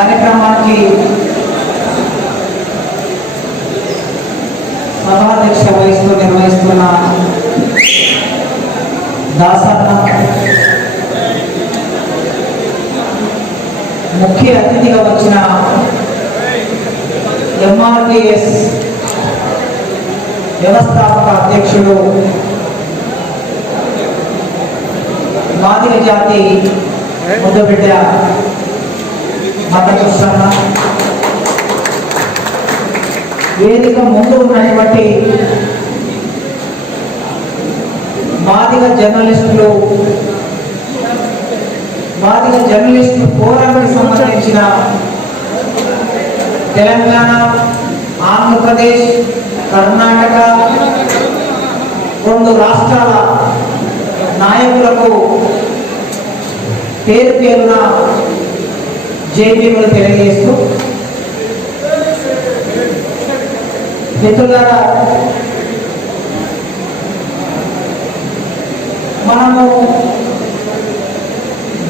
కార్యక్రమానికి సభాధ్యక్ష వహిస్తూ నిర్వహిస్తున్న దాసన్న, ముఖ్య అతిథిగా వచ్చిన ఎంఆర్పిఎస్ వ్యవస్థాపక అధ్యక్షుడు మాదిగ జాతి ముద్దబిడ్డ మతకృష్ణ, వేదిక ముందు ఉన్నటువంటి మాదిగ జర్నలిస్టులు, మాదిగ జర్నలిస్టు ఫోరానికి సంబంధించిన తెలంగాణ, ఆంధ్రప్రదేశ్, కర్ణాటక 2 రాష్ట్రాల నాయకులకు పేరు పేరున జైబీములు తెలియజేస్తూ, మిత్రులారా, మనము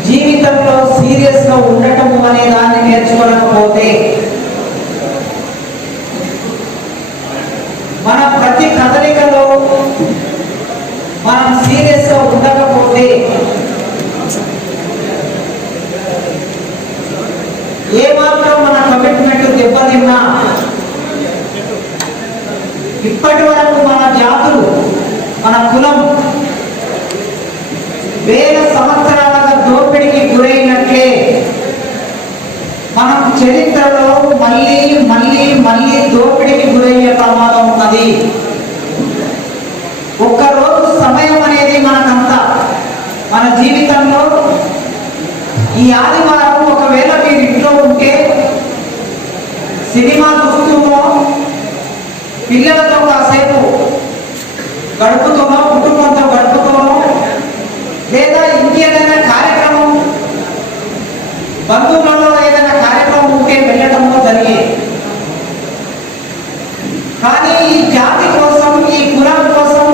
జీవితంలో సీరియస్గా ఉండటము అనే దాన్ని నేర్చుకోలేకపోతే, మన ప్రతి కదలికలో మనం సీరియస్గా ఉండకపోతే ఏమాత్రం మన కమిట్మెంట్ దెబ్బతిన్నా, ఇప్పటి వరకు మన జాతులు, మన కులం వేల సంవత్సరాలుగా దోపిడికి గురైనట్లే మనం చరిత్రలో మళ్ళీ మళ్ళీ మళ్ళీ దోపిడికి గురయ్యే ప్రమాదం ఉన్నది. ఒక్కరోజు సమయం అనేది మనకంతా మన జీవితంలో ఈ ఆదివారం ఒకవేళ మీరు ఇంట్లో ఉంటే సినిమా చూస్తూనో, పిల్లలతో కాసేపు గడుపుతూనో, కుటుంబంతో గడుపుతూనో, లేదా ఇంకేదైనా కార్యక్రమం, బంధువులలో ఏదైనా కార్యక్రమం ఉంటే వెళ్ళటంలో జరిగే. కానీ ఈ జాతి కోసం, ఈ కులం కోసం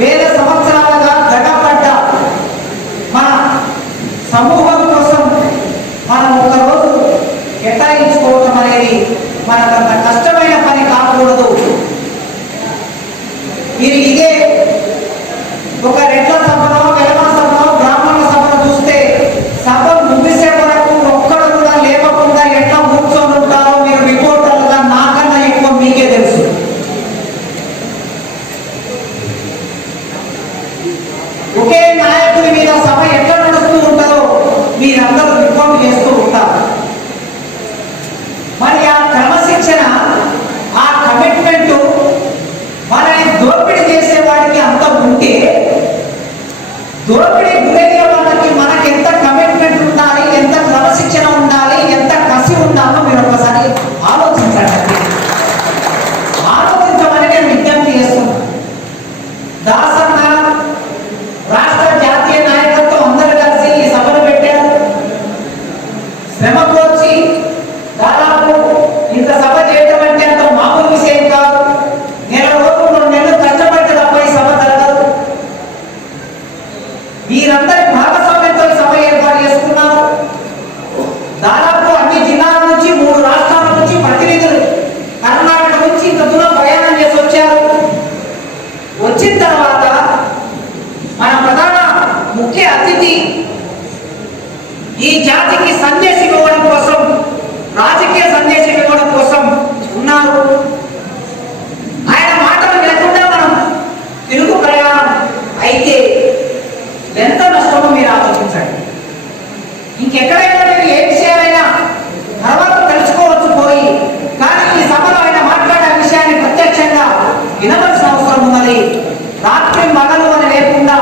వేల సంవత్సరాలుగా దగపడ్డ మన సమూహం కోసం మనం ఒకరోజు కేటాయించుకోవటం అనేది మనకంత కష్టమైన పని కాకూడదు. మీరు ఇదే ఒక రెడ్ల సభలో, వెలమ సభలో, బ్రాహ్మణ సభలో చూస్తే సభ ముగిసే వరకు ఒక్కడు కూడా లేవకుండా ఎట్లా కూర్చొని ఉంటారో మీరు రిపోర్టర్లుగా నాకన్నా ఎక్కువ మీకే తెలుసు. ఒకే నాయకుడి మీద సభ ఎట్లా నడుస్తూ ఉంటుందో మీరందరూ రిపోర్ట్ చేస్తూ ఉంటారు. మరి ఆ క్రమశిక్షణ, ఆ కమిట్మెంట్ మనని దోపిడీ చేసే వాడికి అంత ఉంటే, దోపిడీ గురయ్యే వాళ్ళకి మనకి ఎంత కమిట్మెంట్ ఉండాలి, ఎంత క్రమశిక్షణ ఉండాలి, ఎంత కసి ఉండాలో మీరు ఒకసారి ఆలోచించండి. ఆలోచించమని నేను విజ్ఞప్తి చేస్తున్నాను. దాసన్న రాష్ట్ర జాతీయ నాయకత్వం అందరూ కలిసి ఈ సభను పెట్టారు. శ్రమ కోర్చి దాదాపు ఇంత సభ చేయటం అంటే అంత మామూలు విషయం కాదు. నెల రోజులు 2 నెలలు కష్టపడితే తప్ప ఈ సభ జరగదు. వీరందరి భాగస్వామ్యంతో ఈ సభ ఏర్పాటు చేసుకున్నారు. దాదాపు అన్ని జిల్లాల నుంచి, 3 రాష్ట్రాల నుంచి ప్రతినిధులు, కర్ణాటక నుంచి ఇంత దూరం ప్రయాణం చేసి వచ్చారు. వచ్చిన తర్వాత మన ప్రధాన ముఖ్య అతిథి ఈ జాతికి సందేశం ఇవ్వడం కోసం, రాజకీయ సందేశం ఇవ్వడం కోసం ఉన్నారు. ఆయన మాటలు వినకుండా మనం తిరుగు ప్రయాణం అయితే ఎంత నష్టమో మీరు ఆలోచించండి. ఇంకెక్కడైనా మీరు ఏ విషయమైనా తర్వాత తెలుసుకోవచ్చు పోయి, కానీ ఈ సభలో ఆయన మాట్లాడే విషయాన్ని ప్రత్యక్షంగా వినవలసిన అవసరం ఉన్నది. రాత్రి మగలు అని లేకుండా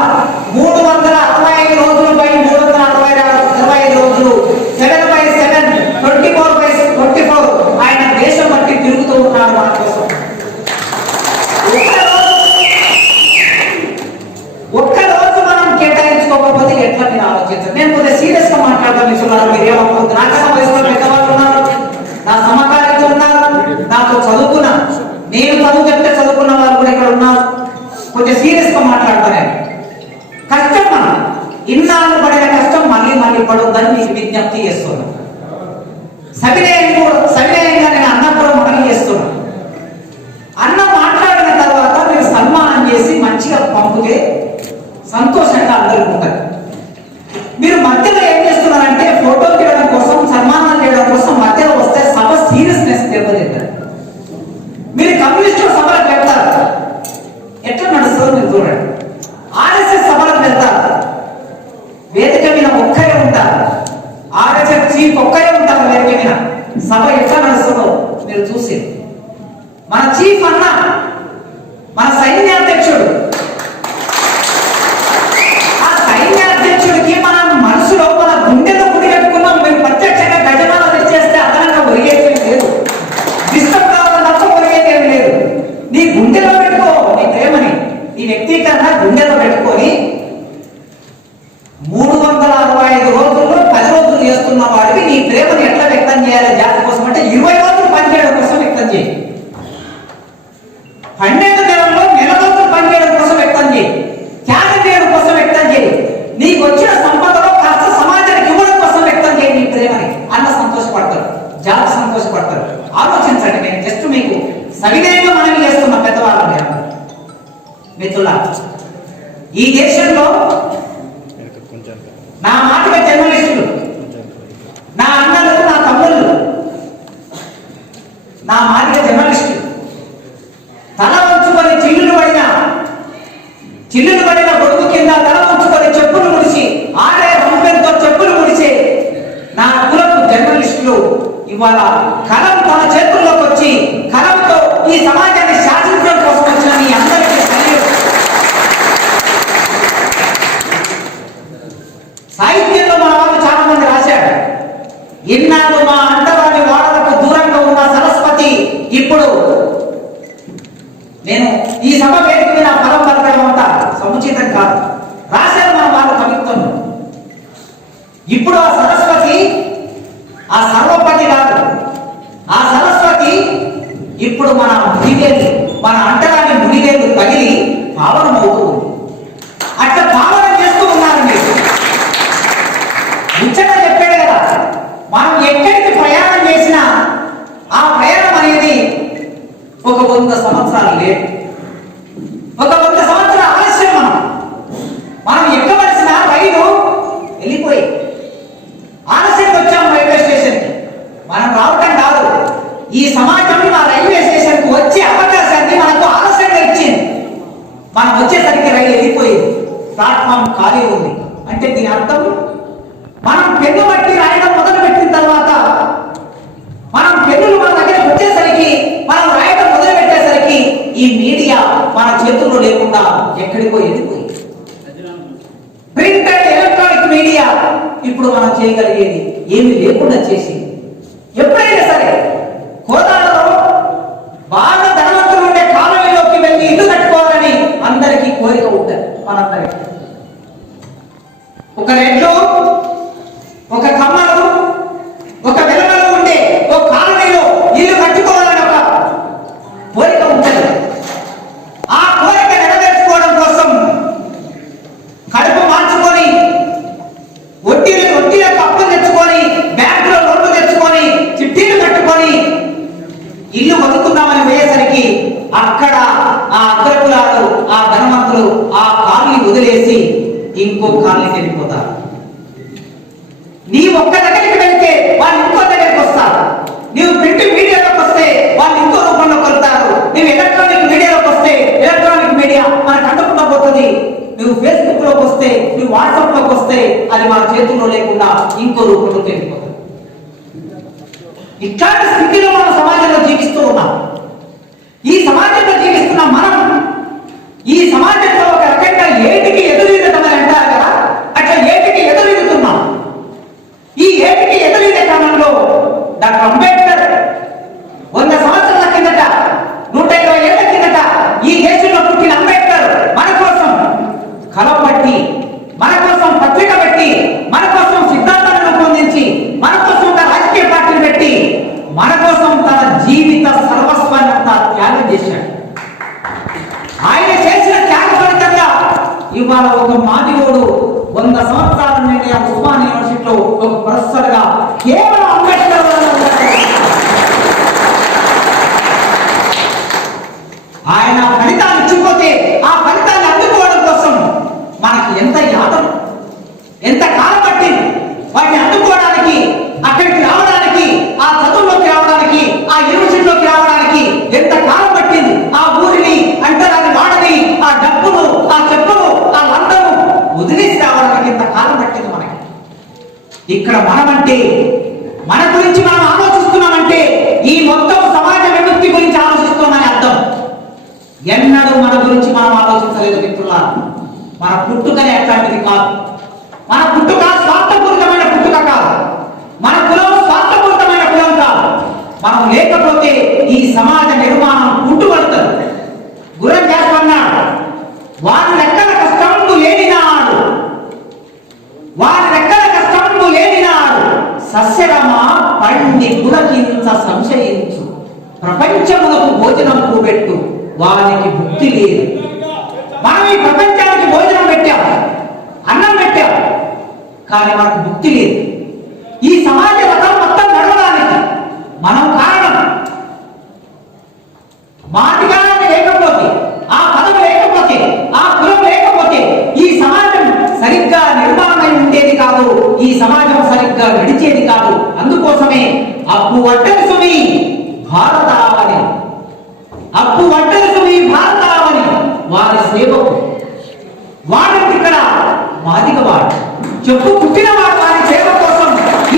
365 రోజులపై 365 రోజులు 7/7 24/24 ఆయన దేశం బట్టి తిరుగుతూ ఉన్నాడు మన కోసం. ఒక్కరోజు మనం కేటాయించుకోకపోతే ఎట్లా మీరు ఆలోచించండి. నేను కొద్దిగా సీరియస్ గా మాట్లాడతాను. మిత్రులారా, మీరు ఏమనుకోవద్దు. నాకన్నా వయసులో పెద్దవాళ్ళు ఉన్నారు, నా సమకాలీకులు ఉన్నారు, నాతో చదువుకున్నా, నేను చదువు చెప్తే చదువుకున్న వాళ్ళు కూడా ఇక్కడ ఉన్నారు. కొంచెం సీరియస్ గా మాట్లాడతాను. కష్టం, మనం ఇన్నాళ్ళు పడిన కష్టం మళ్ళీ మళ్ళీ పడొద్దని మీకు విజ్ఞప్తి చేస్తున్నాను. సవినయంగా నేను అన్నం కూడా మనవి చేస్తున్నాను. అన్నం మాట్లాడిన తర్వాత మీరు సన్మానం చేసి మంచిగా పంపితే సంతోషంగా అందరికీ ఉంటుంది. మీరు మధ్యలో ఏం చేస్తున్నారంటే ఫోటో తీయడం కోసం, సన్మానం చేయడం కోసం మధ్యలో వస్తే సభ సీరియస్నెస్ దెబ్బతింటారు. మీరు కమ్యూనిస్టు సభలకు వెళ్తారు, ఎట్లా నడుస్తుందో మీరు చూడండి. ఆర్ఎస్ఎస్ సభలకు వెళ్తారు, వేదిక మీద ఒక్కరే ఉంటారు, ఆర్ఎస్ఎస్ చీఫ్ ఒక్కరే ఉంటారు వేదిక మీద. సభ ఎట్లా నడుస్తుందో మీరు చూసి, మన చీఫ్ అన్న, మన సైన్యాధ్యక్షుడు, ఆ సైన్యాధ్యక్షుడికి మనం మనసులో మన గుండెలో గుడి కట్టుకున్నాం. మేము ప్రత్యక్షంగా గజమాల తెచ్చేస్తే అదనంగా ఒరిగేది లేదు, డిస్టర్బ్ కావాలన్నప్ప ఒరిగేది ఏమి లేదు. నీ గుండెలో పెట్టుకో నీ ప్రేమని, ఈ వ్యక్తీకరణ గుండెలో పెట్టుకొని 365 రోజుల్లో 10 రోజులు చేస్తున్న వాడికి నీ ప్రేమను ఎట్లా వ్యక్తం చేయాలి జాతి కోసం అంటే 20 రోజులు పనిచేయడం కోసం వ్యక్తం చేయి. 12 నెలల్లో నెల రోజులు పనిచేయడం కోసం వ్యక్తం చేయి. త్యాగం చేయడం కోసం వ్యక్తం చేయి. నీకు వచ్చిన సంపదలో కాస్త సమాజానికి ఇవ్వడం కోసం వ్యక్తం చేయి నీ ప్రేమని. అన్న సంతోషపడతారు, జాతి సంతోషపడతారు. ఆలోచించండి. నేను జస్ట్ మీకు సవినయంగా మనవి చేస్తున్న పెద్దవాళ్ళని. మిత్రులారా, ఈ దేశంలో నా మాటగా జర్నలిస్టులు, నా అన్నలు, నా తమ్ముళ్ళు, నా మాటగా జర్నలిస్టులు తల వంచుకొని చిల్లులు పడిన గొడుగు కింద తల వంచుకొని చెప్పులు ముడిచి ఆడే రంపెంతో చెప్పులు ముడిచే నా కులపు జర్నలిస్టులు ఇవాళ కలం తన చేతుల్లోకి వచ్చి కలంతో ఈ సమాజాన్ని శాసించడం కోసం వచ్చిన మీ అందరికీ సాహిత్యంలో మన వాళ్ళు చాలా మంది రాశాడు. ఇన్నాళ్ళు మా అంటరాని వాడలకు దూరంగా ఉన్న సరస్వతి ఇప్పుడు నేను ఈ సభ వేదిక మీద ఫలం పలకడం అంతా సముచితం కాదు. రాశారు మన వాళ్ళ కవిత్వం. ఇప్పుడు ఆ సరస్వతి ఆ సర్వపతి కాదు, ఆ సరస్వతి ఇప్పుడు మన మునివేలు, మన అంటరాని మునివేలు పగిలి పావనమవుతూ ఉంది. అట్లా పావనం చేస్తూ ఉన్నారు మీరు. ముచ్చట చెప్పాడు కదా, మనం ఎక్కడికి ప్రయాణం చేసినా ఆ ప్రయాణం అనేది ఒక 100 సంవత్సరాలు లేదు, ఒక 100 సంవత్సరాల ఆలస్యం. మనం ఎక్కవలసిన రైలు వెళ్ళిపోయి ఆలస్యంగా వచ్చాం రైల్వే స్టేషన్కి. మనం రావటం కాదు, ఈ సమాజం ఆ రైల్వే స్టేషన్కి వచ్చే అవకాశాన్ని మనకు ఆలస్యంగా ఇచ్చింది. మనం వచ్చేసరికి రైలు వెళ్ళిపోయింది, ప్లాట్ఫామ్ ఖాళీ ఉంది. అంటే దీని అర్థం మనం పెన్ను బట్టి రాయడం మొదలు పెట్టిన తర్వాత, మనం పెన్నులు మన దగ్గర వచ్చేసరికి, మనం రాయడం మొదలు పెట్టేసరికి ఈ మీడియా మన చేతుల్లో లేకుండా ఎక్కడికో వెళ్ళిపోయింది. ప్రింట్ అండ్ ఎలక్ట్రానిక్ మీడియా ఇప్పుడు మనం చేయగలిగేది ఏమి లేకుండా చేసింది. ఎప్పుడైనా సరే కోదాడలో బాగా ధనవంతులు ఉండే కాలనీలోకి వెళ్ళి ఇల్లు కట్టుకోవాలని అందరికీ కోరిక ఉంటుంది. మనందరికీ ఒక రెడ్లు, ఒక కమ్మలు, ఒక వెలమలు ఉండే ఒక కాలనీలో ఇల్లు కట్టుకోవాలని ఒక కోరిక ఉంటుంది. ఆ కోరిక నెరవేర్చుకోవడం కోసం కడుపు మార్చుకొని వడ్డీలకు అప్పులు తెచ్చుకొని, బ్యాంకులో లోన్లు తెచ్చుకొని, చిట్టీలు కట్టుకొని ఇల్లు కొనుక్కుందామని పోయేసరికి అక్కడ ఆ అగ్రకులాలు, ఆ ధనవంతులు ఆ కాలనీ వదిలేసి ఇంకో కాలనీకి వెళ్ళిపోతారు. నీ ఒక్క దగ్గరికి వెళ్తే వాళ్ళు ఇంకో దగ్గరికి వస్తారు. నీవు ప్రింట్ మీడియాలోకి వస్తే వాళ్ళు ఇంకో రూపంలో కొలుతారు. నువ్వు ఎలక్ట్రానిక్ మీడియాలోకి వస్తే ఎలక్ట్రానిక్ మీడియా మనకు అంటకుండా పోతుంది. నువ్వు ఫేస్బుక్ లోకి వస్తే, నువ్వు వాట్సాప్ లోకి వస్తే అది మన చేతుల్లో లేకుండా ఇంకో రూపంలోకి వెళ్ళిపోతుంది. ఇట్లాంటి స్థితిలో మనం సమాజంలో జీవిస్తూ ఉన్నాం. ఈ సమాజంలో జీవిస్తున్న మనం ఈ సమాజంలో ఒక రకంగా ఏటికి ఎదురీదటం అని అంటారు కదా, అట్లా ఏటికి ఎదురీదుతున్నాం. ఈ ఏటికి ఎదురీదే క్రమంలో డాక్టర్ అంబేద్కర్ 100 సంవత్సరాల కిందట, 120 ఏళ్ల కిందట ఈ దేశంలో పుట్టిన అంబేద్కర్ మన కోసం కలం పట్టి, మన కోసం పత్రిక పెట్టి, మన కోసం సిద్ధాంతాన్ని రూపొందించి, మన కోసం ఒక రాజకీయ పార్టీని పెట్టి, మన కోసం తన జీవిత సర్వస్వాన్ని అంతా త్యాగం చేశాడు. ఆయన చేసిన త్యాగ ఫలితంగా ఇవాళ ఒక మాదిగోడు 100 సంవత్సరాల నుండి ఉస్మానియా యూనివర్సిటీలో ఒక ప్రొఫెసర్ గా కేవలం అంబేద్కర్ ఇక్కడ మనమంటే మన గురించి మనం ఆలోచిస్తున్నామంటే ఈ మొత్తం సమాజ విముక్తి గురించి ఆలోచిస్తున్నామని అర్థం. ఎన్నడూ మన గురించి మనం ఆలోచించలేదు మిత్రులారా. మన పుట్టుకనే అట్లాంటిది కాదు. మన పుట్టుక స్వార్థపూరితమైన పుట్టుక కాదు. మన కులం స్వార్థపూరితమైన కులం కాదు. మనం లేకపోతే ఈ సమాజ నిర్మాణం పుట్టుబడుతుంది. గురం చేస్తున్నాడు, వారి రెక్కల కష్టంబు లేనినాడు, వారి రెక్కల కష్టంబు లేనినాడు సస్యరమ పండి గురకింత సంశయించు, ప్రపంచములకు భోజనం కూబెట్టు వారికి భుక్తి లేదు. మనం ఈ ప్రపంచానికి భోజనం పెట్టాం, అన్నం పెట్టాం, కానీ మనకు భుక్తి లేదు. ఈ సమాజ రథం మొత్తం నడవడానికి మనం కారణం. మాదిగానే లేకపోతే, ఆ పదం లేకపోతే, ఆ కులం లేకపోతే ఈ సమాజం సరిగ్గా నిర్మాణమై ఉండేది కాదు, ఈ సమాజం సరిగ్గా నడిచేది కాదు. అందుకోసమే అప్పు వడ్డరి సుమి భారతావని, అప్పు వడ్డరి సుమి భారతావని వారి సేవకు వాడు ఇక్కడ మాదిగవాడు, చెప్పు పుట్టినవాడు. వారి సేవ కోసం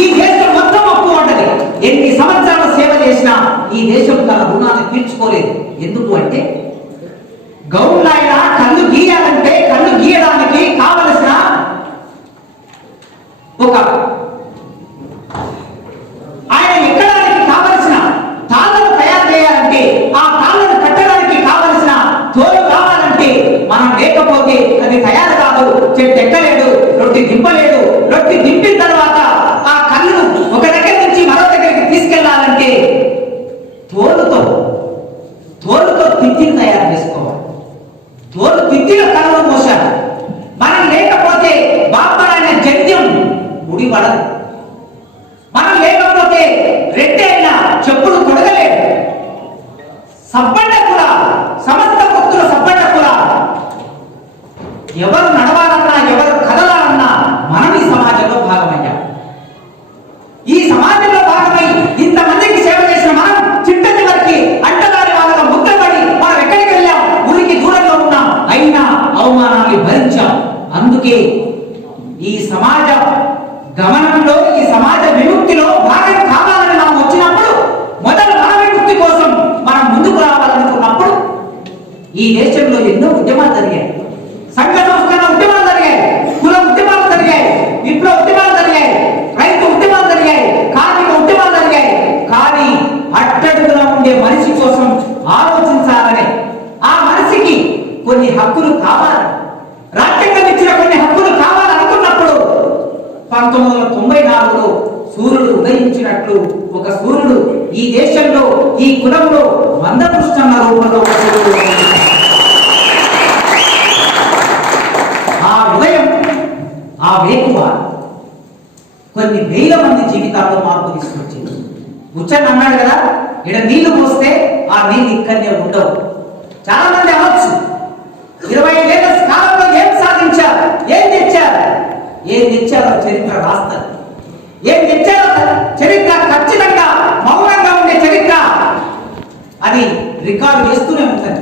ఈ దేశం మొత్తం అప్పు వడ్డది. ఎన్ని సంవత్సరాల సేవ చేసినా ఈ దేశం తన రుణాన్ని తీర్చుకోలేదు. ఎందుకు అంటే గౌడ్లాయన కళ్ళు గీయాలంటే కళ్ళు గీయడానికి కావలసిన ఒక ఆయన ఎక్కడానికి కావలసిన తాళ్ళను తయారు చేయాలంటే, ఆ తాళ్ళను కట్టడానికి కావలసిన తోలు కావాలంటే మనం లేకపోతే అది తయారు కాదు. చెట్టు ఎక్కలేడు, రొట్టి దింపలేడు. రొట్టి దింపిన తర్వాత ఆ కళ్ళు ఒక దగ్గర నుంచి మరో దగ్గరికి తీసుకెళ్లాలంటే తోలుతో తిత్తిని తయారు చేసుకోవాలి. తోలు తిత్తిలో కళ్ళు మోసాడు. మనం లేకపోతే బాపరైన జడ్యం ముడిపడదు. మనం లేకపోతే రెడ్డి అయినా చెప్పులు తొడగలేడు. సబ్బండ కుల, సమస్త భక్తుల సబ్బండ కుల, ఎవరు నడవాలన్నా ఎవరు కదలాలన్నా మనం ఈ సమాజంలో భాగమయ్యాం. ఈ సమాజంలో భాగమై ఇంతమందికి సేవ చేసిన మనం చిట్టది వరకు అంటగారి వాళ్ళ ముద్దపడి మనం ఎక్కడికి వెళ్ళాం, ఊరికి దూరంలో ఉన్నాం, అయినా అవమానాన్ని భరించాం. అందుకే ఈ సమాజ గమనంలో, ఈ సమాజ విముక్తిలో భాగం కావాలని మనం వచ్చినప్పుడు, మొదలు మన విముక్తి కోసం మనం ముందుకు రావాలనుకున్నప్పుడు ఈ దేశంలో ఎన్నో ఉద్యమాలు జరిగాయి. సంఘ సంస్కరణ ఉద్యమాలు జరిగాయి, కుల ఉద్యమాలు జరిగాయి, విప్లవ ఉద్యమాలు జరిగాయి, రైతు ఉద్యమాలు జరిగాయి, కార్మిక ఉద్యమాలు జరిగాయి. కానీ అట్టడుగున ఉండే మనిషి కోసం ఆలోచించాలని, ఆ మనిషికి కొన్ని హక్కులు కావాలి, రాజ్యాంగం ఇచ్చిన కొన్ని హక్కులు కావాలనుకున్నప్పుడు 1994లో సూర్యుడు ఉదయించినట్లు ఒక సూర్యుడు ఈ దేశంలో, ఈ కులంలో మందపుష్టన్న రూపంలో ఆ ఉదయం, ఆ వేకువ కొన్ని వేల మంది జీవితాల్లో మార్పు తీసుకొచ్చింది. ముచ్చని అన్నాడు కదా, ఇక్కడ నీళ్లు పోస్తే ఆ నీళ్ళు ఇక్కడనే ఉండవు. చాలా మంది అనొచ్చు, 25 ఏళ్ల కాలంలో ఏం సాధించారు, ఏం తెచ్చారు? ఏం తెచ్చారో చరిత్ర రాస్తారు. ఏం తెచ్చారో చరిత్ర ఖచ్చితంగా మౌనంగా ఉండే చరిత్ర అది రికార్డు చేస్తూనే ఉంటుంది.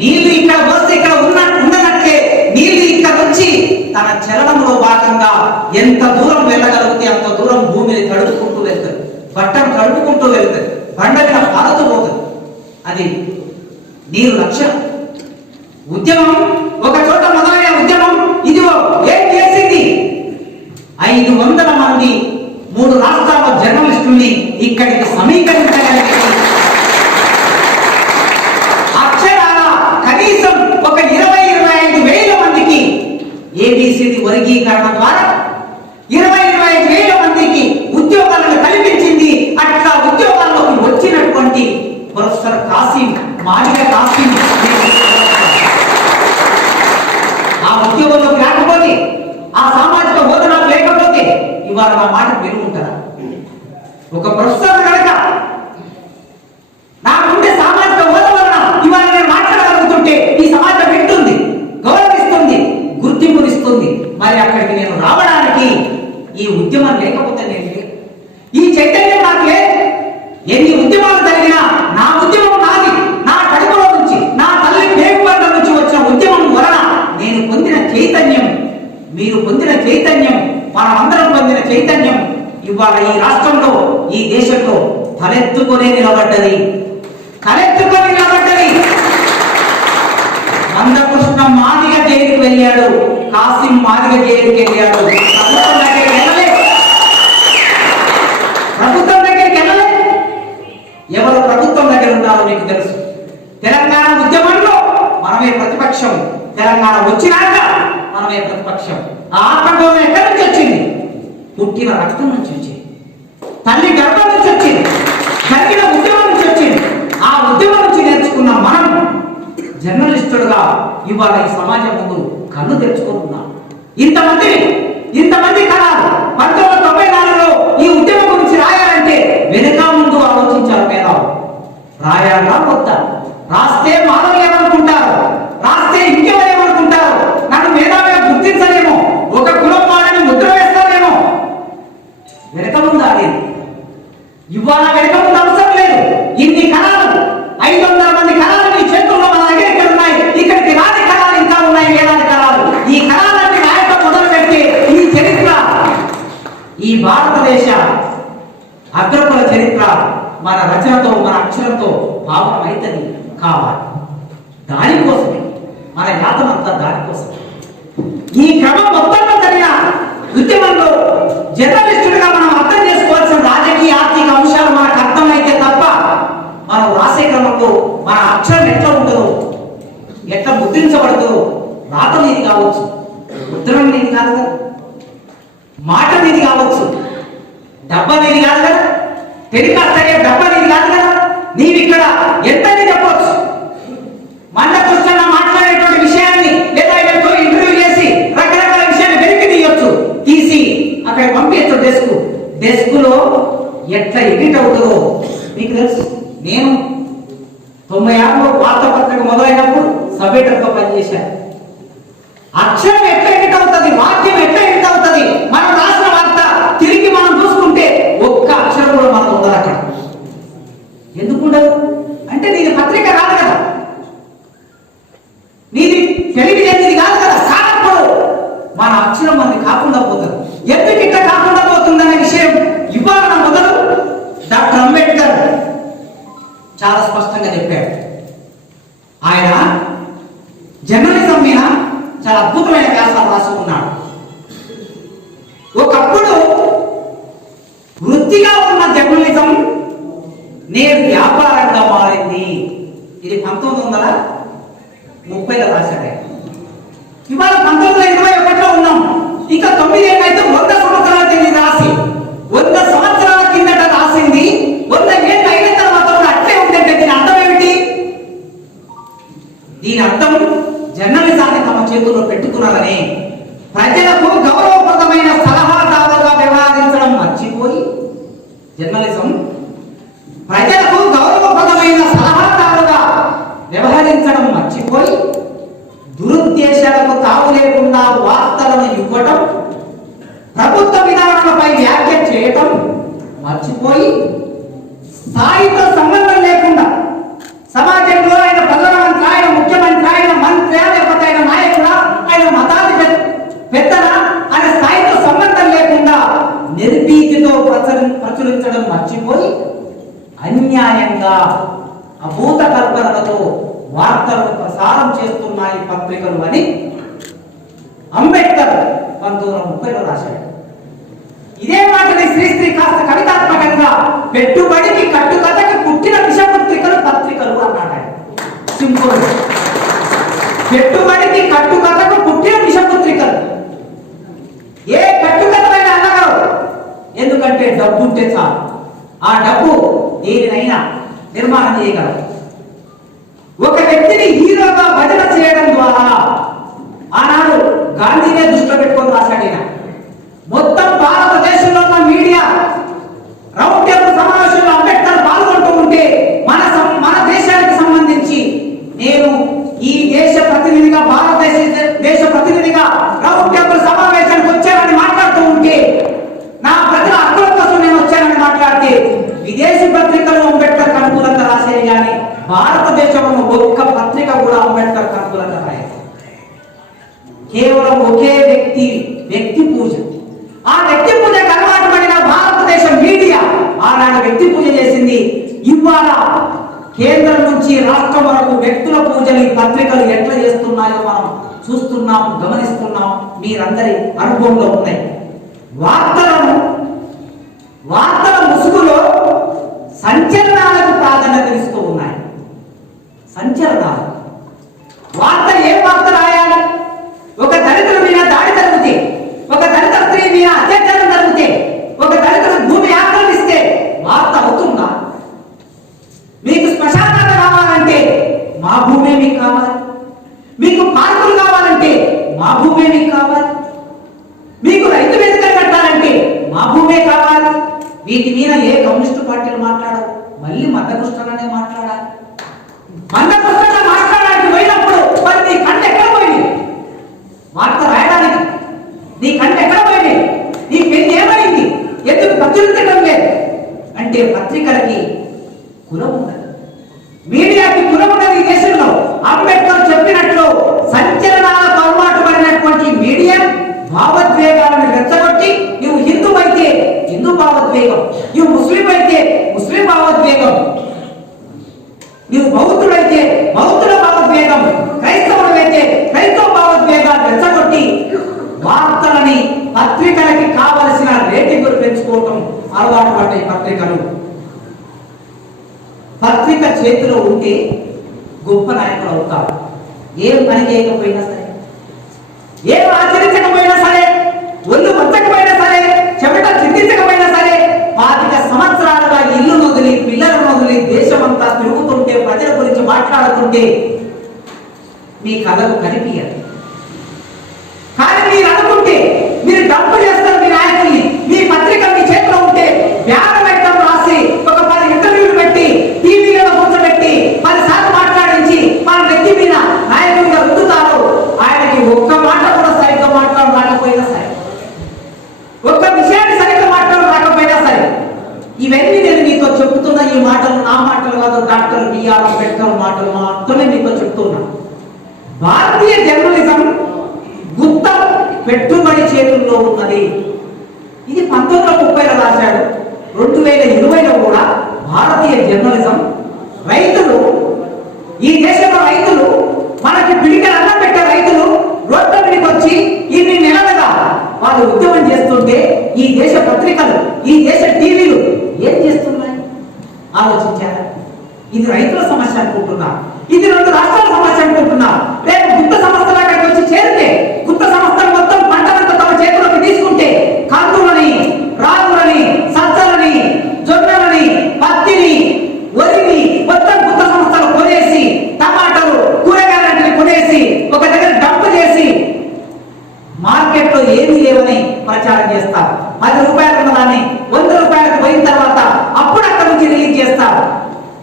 నీళ్లు ఇక్కడ వస్తే ఇక్కడ ఉన్నట్లే నీళ్లు ఇక్కడ వచ్చి తన చలనంలో భాగంగా ఎంత దూరం వెళ్ళగలిగితే అంత దూరం భూమిని తడుపుకుంటూ వెళ్తుంది, బట్టను తడుపుకుంటూ వెళ్తుంది, బండ మీద పారుతూ పోతుంది. అది నీరు లక్ష్యం. ఉద్యమం ఒక చోట మొదలైన ఉద్యమం ఇదిగో ఏం చేసింది? 500 మంది 3 రాష్ట్రాల జర్నలిస్టుల్ని ఇక్కడికి సమీకరించగలిగింది. అక్షరాల కనీసం ఒక 20-25 వేల మందికి ఏబిసిడి వర్గీకరణ ద్వారా 20-25 వేల మందికి ఉద్యోగాలను కల్పించింది. అట్లా ఉద్యోగాల్లోకి వచ్చినటువంటి ప్రొఫెసర్ కాసిం, మాదిగ కాసిం ఆ ఉద్యోగంలోకి రాకపోతే, ఆ సామాజిక బోధనలు లేకపోతే ఇవాళ నా మాటకు విలువ ఉంటారా? ఒక ప్రొఫెసర్ కనుక నాకుండే సామాజిక బోధన వలన ఇవాళ నేను మాట్లాడగలుగుతుంటే ఈ సమాజం వింటుంది, గౌరవిస్తుంది, గుర్తింపునిస్తుంది. మరి అక్కడికి నేను రావడానికి ఈ ఉద్యమం లేకపోతే నేను ఈ చైతన్యం నాకు లేదు. ఎన్ని ఉద్యమాలు జరిగినా నా ఉద్యమం నాది, నా కడుపులో నుంచి, నా తల్లి పేగుబండ నుంచి వచ్చిన ఉద్యమం వలన నేను పొందిన చైతన్యం, మీరు పొందిన చైతన్యం, మనమందరం పొందిన చైతన్యం ఇవాళ ఈ రాష్ట్రంలో ఈ దేశంలో తలెత్తుకొని నిలబడ్డది. మందకృష్ణ మాదిగ జైలుకి వెళ్ళాడు, కాసిం మాదిగ జైలుకి వెళ్ళాడు. ప్రభుత్వం దగ్గరికి వెళ్ళలే. ఎవరు ప్రభుత్వం దగ్గర ఉన్నారో మీకు తెలుసు. తెలంగాణ ఉద్యమంలో మనమే ప్రతిపక్షం, తెలంగాణ వచ్చినాక మనమే ప్రతిపక్షం. ఆ ఆత్మగౌరవం ఎక్కడి నుంచి వచ్చింది? పుట్టిన రక్తం నుంచి వచ్చింది, తల్లి గర్భం నుంచి వచ్చింది, జరిగిన ఉద్యమం నుంచి వచ్చింది. ఆ ఉద్యమం నుంచి నేర్చుకున్న మనం జర్నలిస్టులుగా ఇవాళ ఈ సమాజం ముందు కన్ను తెరుచుకుంటున్నాం. ఇంతమంది కళలు 1994లో ఈ ఉద్యమం గురించి రాయాలంటే వెనుక ముందు ఆలోచించారు మేధావులు. రాయాలా వద్దా? రాస్తే మానవులు ఏమనుకుంటారు, రాస్తే ఇంకెవరేమనుకుంటారు, నన్ను మేధావిగా గుర్తించలేమో, ఒక కులం వాళ్ళని ముద్ర వేస్తారేమో. వెనుక ముందు ఆగేది. ఇవాళ వెనుక ముందు అవసరం లేదు. ఇన్ని కళలు 500 మంది కళలు మీ చేతుల్లో మన దగ్గర ఇక్కడ ఉన్నాయి. ఇక్కడికి రాని కళలు ఇంకా ఉన్నాయి, వేలాది కళలు. ఈ కళలన్నీ నాయకం మొదలు పెట్టి ఈ చరిత్ర, ఈ భారతదేశ అగ్రకుల చరిత్ర మన రచనతో, మన అక్షరంతో భావం అవుతుంది కావాలి. దానికోసమే మన యాతనంతా దానికోసమే. ఈ క్రమం మొత్తంలో జరిగిన ఉద్యమంలో జర్నలిస్టులుగా మనం అర్థం చేసుకోవాల్సిన రాజకీయ ఆర్థిక అంశాలు మనకు అర్థమైతే తప్ప మనం రాసే క్రమంలో మన అక్షరం ఎట్లా ఉంటుందో, ఎట్లా ముద్రించబడుతుందో, రాత నీది కావచ్చు, ముద్రణ నీది కాదు కదా, మాట నీది కావచ్చు, డబ్బా నీది కాదు కదా, టెలికాస్ట్ అయ్యే డబ్బా నీది కాదు కదా. నీవు ఇక్కడ ఎంతని చెప్పవచ్చు. మందకృష్ణ మాట్లాడేటువంటి విషయాన్ని లేదా ఆయనతో ఇంటర్వ్యూ చేసి రకరకాల విషయాన్ని వెనక్కి తీయొచ్చు, తీసి అక్కడ పంపించచ్చు. డెస్కులో ఎట్లా ఎడిట్ అవుతుందో మీకు తెలుసు. నేను 96లో వార్తాపత్రిక మొదలైనప్పుడు సబ్ ఎడిటర్గా పనిచేశాను. అక్షరం ఎట్లా ఎడిట్ అవుతుంది, వాక్యం ఎట్లా ఎడిట్ అవుతుంది, మనం రాసిన వార్త తిరిగి మనం చూసుకుంటే ఒక్క అక్షరం కూడా మనకు ఉండదు అక్కడ. ఎందుకుండదు అంటే నీది పత్రిక కాదు కదా, నీది టెలివిజన్ ఇది కాదు కదా. కానప్పుడు మన అక్షరం మనది కాకుండా పోతుంది. ఎందుకు ఇట్లా కాకుండా పోతుందనే విషయం ఇవాళ మొదలు డాక్టర్ అంబేద్కర్ చాలా స్పష్టంగా చెప్పాడు. ఆయన జర్నలిజం మీద చాలా అద్భుతమైన వ్యాసాలు రాసుకున్నాడు. ఒకప్పుడు వృత్తిగా ఉన్న జర్నలిజం నేడు వ్యాపారంగా మారింది. ఇది 1930లో రాశాడు. ఇవాళ 1921లో ఉన్నాం. ఇంకా 9 ఏళ్ళు అయితే 100 సంవత్సరాల కింద రాసి, 100 సంవత్సరాల కిందట రాసింది 100 ఏళ్ళు అయిన తర్వాత అట్లే ఉందంటే దీని అర్థం ఏమిటి? దీని అర్థం జర్నలిజాన్ని తమ చేతుల్లో పెట్టుకున్నారని, ప్రజలకు గౌరవప్రదమైన సలహాదారుగా వ్యవహరించడం మర్చిపోయి, జర్నలిజం ప్రజలకు గౌరవప్రదమైన సలహాదారుగా వ్యవహరించడం మర్చిపోయి, దురుద్దేశాలకు తావు లేకుండా వార్తలను ఇవ్వటం, ప్రభుత్వ విధానాలపై వ్యాఖ్య చేయటం మర్చిపోయి, స్థాయితో సంబంధం లేకుండా సమాజంలో ఆయన ప్రధానమంత్రి, ఆయన ముఖ్యమంత్రి, ఆయన మంత్రి, లేకపోతే ఆయన నాయకుడా, ఆయన మతాది పెద్దన ఆయన స్థాయితో సంబంధం లేకుండా నిర్భీతితో ప్రచురించడం మర్చిపోయి, అన్యాయంగా అభూత కల్పనలతో వార్తలను ప్రసారం చేస్తున్నాయి పత్రికలు అని అంబేద్కర్ 1930లో రాశాడు. ఇదే మాటని శ్రీశ్రీ కాస్త కవితాత్మకంగా పెట్టుబడికి కట్టుకథకి పుట్టిన విషపత్రికలు పత్రికలు అన్నాడు. సింపుల్. పెట్టుబడికి కట్టుకథకు పుట్టిన విషపత్రికలు. ఏ కట్టుకథమైన అన్నగారు, ఎందుకంటే డబ్బు ఉంటే చాలు. ఆ డబ్బు దేనినైనా నిర్మాణం చేయగలరు. ఒక వ్యక్తిని హీరోగా భజన చేయడం ద్వారా ఆనాడు గాంధీనే దృష్టిలో పెట్టుకొని రాశాడు. మొత్తం భారతదేశంలో ఉన్న మీడియా రౌండ్ టేబుల్ సమావేశంలో అంబేద్కర్ పాల్గొంటూ ఉంటే మన దేశానికి సంబంధించి నేను ఈ దేశ ప్రతినిధిగా, భారతదేశ దేశ ప్రతినిధిగా రౌండ్ టేబుల్ సమావేశానికి వచ్చానని మాట్లాడుతూ ఉంటే, నా ప్రజల హక్కుల కోసం నేను వచ్చానని మాట్లాడితే, విదేశీ పత్రికలు అంబేద్కర్ అనుకూలంగా రాసేది కానీ భారతదేశంలో ఒక్క పత్రిక కూడా అంబేద్కర్ అనుకూలంగా రాయదు. కేవలం ఒకే వ్యక్తి పూజ. ఆ వ్యక్తి పూజకు అలవాటు పడిన భారతదేశ ఆనాడు వ్యక్తి పూజ చేసింది. ఇవాళ కేంద్రం నుంచి రాష్ట్రం వరకు వ్యక్తుల పూజలు ఈ పత్రికలు ఎట్లా చేస్తున్నాయో మనం చూస్తున్నాం, గమనిస్తున్నాం. మీరందరి అనుభవంలో ఉన్నాయి. వార్తల ముసుగులో సంచలనాలకు ప్రాధాన్యత ఇస్తూ ఉన్నాయి. సంచలనాలు వార్త ఏం వార్త రాయాలి? ఒక దళితుల మీద దాడి జరిగితే, ఒక దళిత స్త్రీ మీద అత్యాచారం జరిగితే, ఒక దళితుడు భూమి ఆక్రమిస్తే వార్త అవుతుందా? మీకు శ్మశానాలు కావాలంటే మా భూమే మీకు కావాలి, మీకు పార్కులు కావాలంటే మా భూమే మీకు కావాలి, మీకు రైతు వేదికలు కట్టాలంటే మా భూమే కావాలి. వీటి మీద ఏ కమ్యూనిస్టు పార్టీలు మాట్లాడవు, మళ్ళీ మద్దతుష్టనే మాట్లాడాలి. మద్దతుష్టంగా మాట్లాడడానికి పోయినప్పుడు మరి నీ కంట ఎక్కడ పోయింది? వార్త రాయడానికి నీ కంట ఎక్కడ పోయింది? నీ పెళ్లి ఏమైంది? ఎందుకు ప్రచురించడం లేదు అంటే పత్రికలకి కులం ఉన్నది, మీడియాకి కులం ఉన్నది. ఈ దేశంలో అంబేద్కర్ చెప్పినట్లు సంచలనాలకు అలవాటు పడినటువంటి మీడియా భావోద్వేగాలను రెచ్చగొట్టి, నువ్వు హిందూ అయితే హిందూ భావోద్వేగం, నువ్వు ముస్లిం అయితే ముస్లిం భావోద్వేగం, నువ్వు బౌద్ధుడైతే బౌద్ధుల భావోద్వేగం, క్రైస్తవుడైతే క్రైస్తవ భావోద్వేగాలు రెచ్చగొట్టి వార్తలని పత్రికలకి కావలసిన రేటింగులు పెంచుకోవటం అలవాటు పడ్డాయి పత్రికలు. పత్రిక చేతిలో ఉంటే గొప్ప నాయకుడు అవుతాడు. ఏం పని చేయకపోయినా సరే, ఏం ఆచరించకపోయినా సరే, ఒళ్ళు వంచకపోయినా సరే, చెమట చిందించకపోయినా సరే, 25 సంవత్సరాలుగా ఇల్లు వదిలి పిల్లలను వదిలి దేశమంతా తిరుగుతుంటే, ప్రజల గురించి మాట్లాడుతుంటే మీ కథకు కనిపించదు. కానీ మీరు అనుకుంటే మీరు డబ్బు చేస్తారు మీ నాయకుల్ని. మీ పత్రిక మీ చేతిలో ఉంటే వ్యాపారం రాసి ఒక 10 ఇంటర్వ్యూలు పెట్టి టీవీలో కూర్చోబెట్టి 10 సార్లు మాట్లాడించి మన వ్యక్తి మీద నాయకుడిగా రుద్దుతారు. ఆయనకి ఒక్క మాట కూడా సరిగ్గా మాట్లాడడం రాకపోయినా సరే, ఒక్క విషయాన్ని సరిగ్గా మాట్లాడడం రాకపోయినా సరే, ఇవన్నీ నేను మీతో చెప్తున్న ఈ మాటలు నా మాటలు కాదు, డాక్టర్ బిఆర్ అంబేద్కర్ మాటలు మాత్రమే మీతో చెప్తున్నా. భారతీయ జర్నలిజం గుత్త పెట్టుబడి చేతుల్లో ఉన్నది. ఇది 1930లో రాశాడు. 2020లో కూడా భారతీయ జర్నలిజం రైతులు, ఈ దేశంలో రైతులు, మనకి పిడికలు అన్నం పెట్టే రైతులు రోడ్ల మీదకి వచ్చి ఇన్ని నెలలుగా వాళ్ళు ఉద్యమం చేస్తుంటే ఈ దేశ పత్రికలు, ఈ దేశ టీవీలు ఏం చేస్తున్నాయి ఆలోచించారా? ఇది రైతుల సమస్య అనుకుంటున్నా, ఇది 2 రాష్ట్రాల సమస్య అనుకుంటున్నా. రేపు గుత్త సంస్థలు అక్కడికి వచ్చి చేరితే, గుత్త సంస్థలు మొత్తం పంటనంతా తమ చేతిలోకి తీసుకుంటే కందులని, రాగులని, సజ్జలని, జొన్నలని, పత్తిని, వరిని మొత్తం గుత్త సంస్థలు కొనేసి, టమాటాలు, కూరగాయలని కొనేసి ఒక దగ్గర డంప్ చేసి మార్కెట్లో ఏమీ లేవని ప్రచారం చేస్తారు. 10 రూపాయలు ఉన్నదాన్ని 100 రూపాయలకు పోయిన తర్వాత అప్పుడు అక్కడ నుంచి రిలీజ్ చేస్తారు.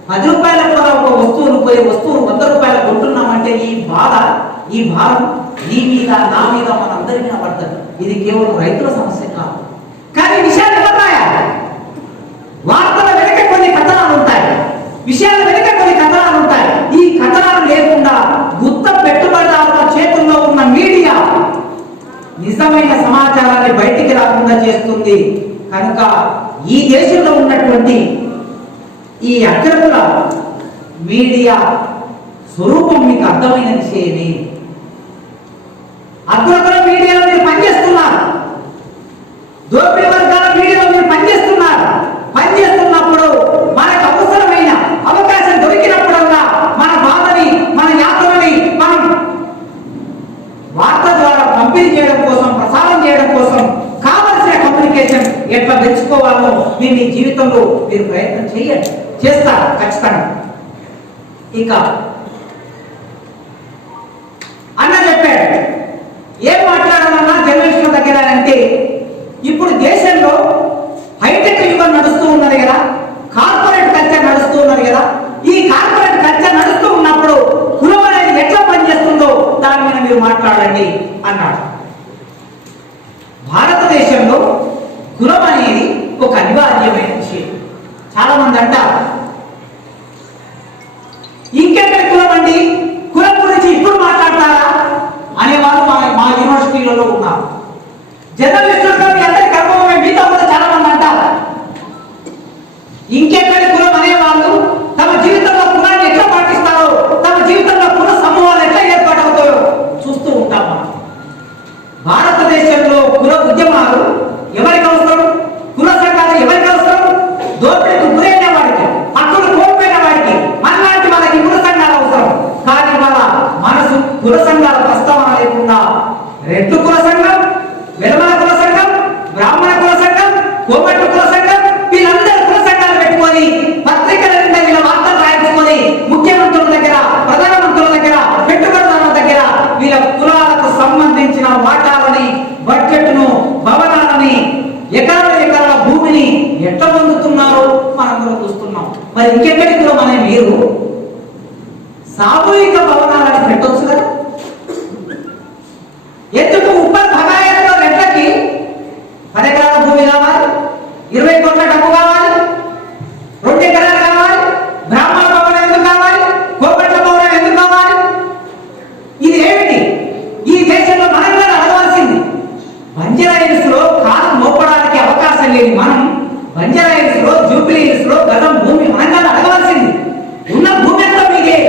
10 రూపాయలకు కూడా ఒక వస్తువును పోయి వస్తువు 100 రూపాయలు కొంటున్నామంటే ఈ బాధ, ఈ భారం నీ మీద, నా మీద, మనందరి మీద పడుతుంది. ఇది కేవలం రైతుల సమస్య కాదు. కానీ విషయాలు ఎవరున్నాయా? వార్తల వెనక కొన్ని కథనాలు ఉంటాయి, విషయాల వెనక కొన్ని కథనాలు ఉంటాయి. ఈ కథనాలు లేకుండా గుత్త పెట్టుబడిదారుల చేతుల్లో ఉన్న మీడియా నిజమైన సమాచారాన్ని బయటికి రాకుండా చేస్తుంది. కనుక ఈ దేశంలో ఉన్నటువంటి ఈ అగ్రకుల మీడియా స్వరూపం మీకు అర్థమైన విషయమే. అగ్రకుల మీడియాలో మీరు పనిచేస్తున్నారు, దోపిడీ వర్గాల మీడియాలో మీరు పనిచేస్తున్నారు. పనిచేస్తున్నప్పుడు మనకు అవసరమైన అవకాశం దొరికినప్పుడల్లా మన బాధని, మన యాత్రని మనం వార్త ద్వారా పంపిణీ చేయడం కోసం, ప్రసారం చేయడం కోసం కావలసిన కమ్యూనికేషన్ ఎట్లా పెంచుకోవాలో మీరు మీ జీవితంలో మీరు ప్రయత్నం చేయండి, చేస్తారు ఖచ్చితంగా. ఇక అన్న చెప్పాడు, ఏం మాట్లాడాలన్నా జర్నలిస్టుల దగ్గర అంటే, ఇప్పుడు దేశంలో హైటెక్ యుగం నడుస్తూ ఉన్నది కదా, కార్పొరేట్ కల్చర్ నడుస్తూ ఉన్నది కదా. ఈ కార్పొరేట్ కల్చర్ నడుస్తూ ఉన్నప్పుడు కులం అనేది ఎట్లా పనిచేస్తుందో దాని మీద మీరు మాట్లాడండి అన్నాడు. భారతదేశంలో కులం అనేది ఒక అనివార్యమైన విషయం. చాలా మంది అంటారు, ఇంకెక్కడ కులం అండి, కులం గురించి ఇప్పుడు మాట్లాడతారా అనేవారు మా యూనివర్సిటీలలో ఉన్నారు. జర్నలిస్టులుగా మీ అందరికి అనుభవమే. మీతో కూడా చాలా మంది అంటారు, భారతదేశంలో కుల ఉద్యమాలు ఎవరికి అవసరం? కుల సంఘాలు ఎవరికి అవసరం? దోపిడీకి గురైన వాడికి, హక్కులు కోల్పోయిన వాడికి, మనలాంటి వాళ్ళకి కుల సంఘాలు అవసరం. కానీ వాళ్ళ మనసు కుల సంఘాల ప్రస్తావన లేకుండా రెడ్లు కుల సంఘం, వెలమల కుల సంఘం, బ్రాహ్మణ కుల సంఘం, కోమట్టు కుల సంఘం, వీళ్ళందరూ కుల సంఘాలు పెట్టుకొని పత్రికల నిండా వీళ్ళ వార్తలు రాయించుకొని ముఖ్యమంత్రుల దగ్గర, ప్రధానమంత్రుల దగ్గర, పెట్టుబడిదారుల దగ్గర వీళ్ళ కులాలకు సంబంధించిన వాటాలని, బడ్జెట్ను, భవనాలని, ఎకరాల భూమిని ఎట్లా పొందుతున్నారో మనందరం చూస్తున్నాం. మరి ఇంకెక్కడికి మన మీరు సామూహిక భవనాలను పెట్టొచ్చు కదా? ఎందుకు ఉప్పల్ భగాయంలో రెడ్లకి 10 ఎకరాల భూమి కావాలి, 20 కోట్ల డబ్బు కావాలి, 2 ఎకరాలు కావాలి, బ్రాహ్మణ భవనం ఎందుకు కావాలి, కోపట్ల భవనం ఎందుకు కావాలి? ఇది ఏమిటి? ఈ దేశంలో మనం కూడా అడగవలసింది. బంజారాయిల్స్ లో కాలం మోపడానికి అవకాశం లేని మనం బంజారాయిల్స్ లో, జూబ్లీ హిల్స్ లో గతం భూమి మనం అడగవలసింది. ఉన్న భూమి ఎంతో మీదే,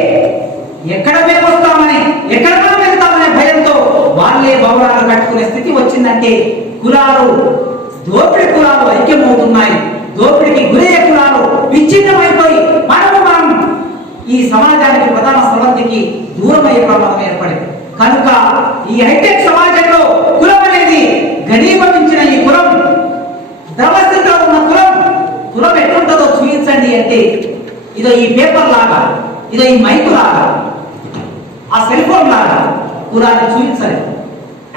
ఎక్కడ మేము వస్తామని, ఎక్కడ మనం వెళ్తామనే భయంతో వాళ్ళే భవనాలు కట్టుకునే స్థితి వచ్చిందంటే కులాలు, దోపిడి కులాలు ఐక్యమవుతున్నాయి. దోపిడికి గురయ్యే కులాలు విచ్ఛిన్నమైపోయి మనం ఈ సమాజానికి, ప్రధాన స్రవంతికి దూరం అయ్యే ప్రమాదం ఏర్పడింది. కనుక ఈ హైటెక్ సమాజంలో కులం అనేది ఘనీభవించిన ఈ కులం, ద్రవస్థితిలో ఉన్న కులం ఎట్లుంటుందో చూపించండి అంటే ఇదో ఈ పేపర్ లాగా, ఇదో ఈ మైకు లాగా, ఆ సెల్ ఫోన్ లాగా కులాన్ని చూపించలేదు.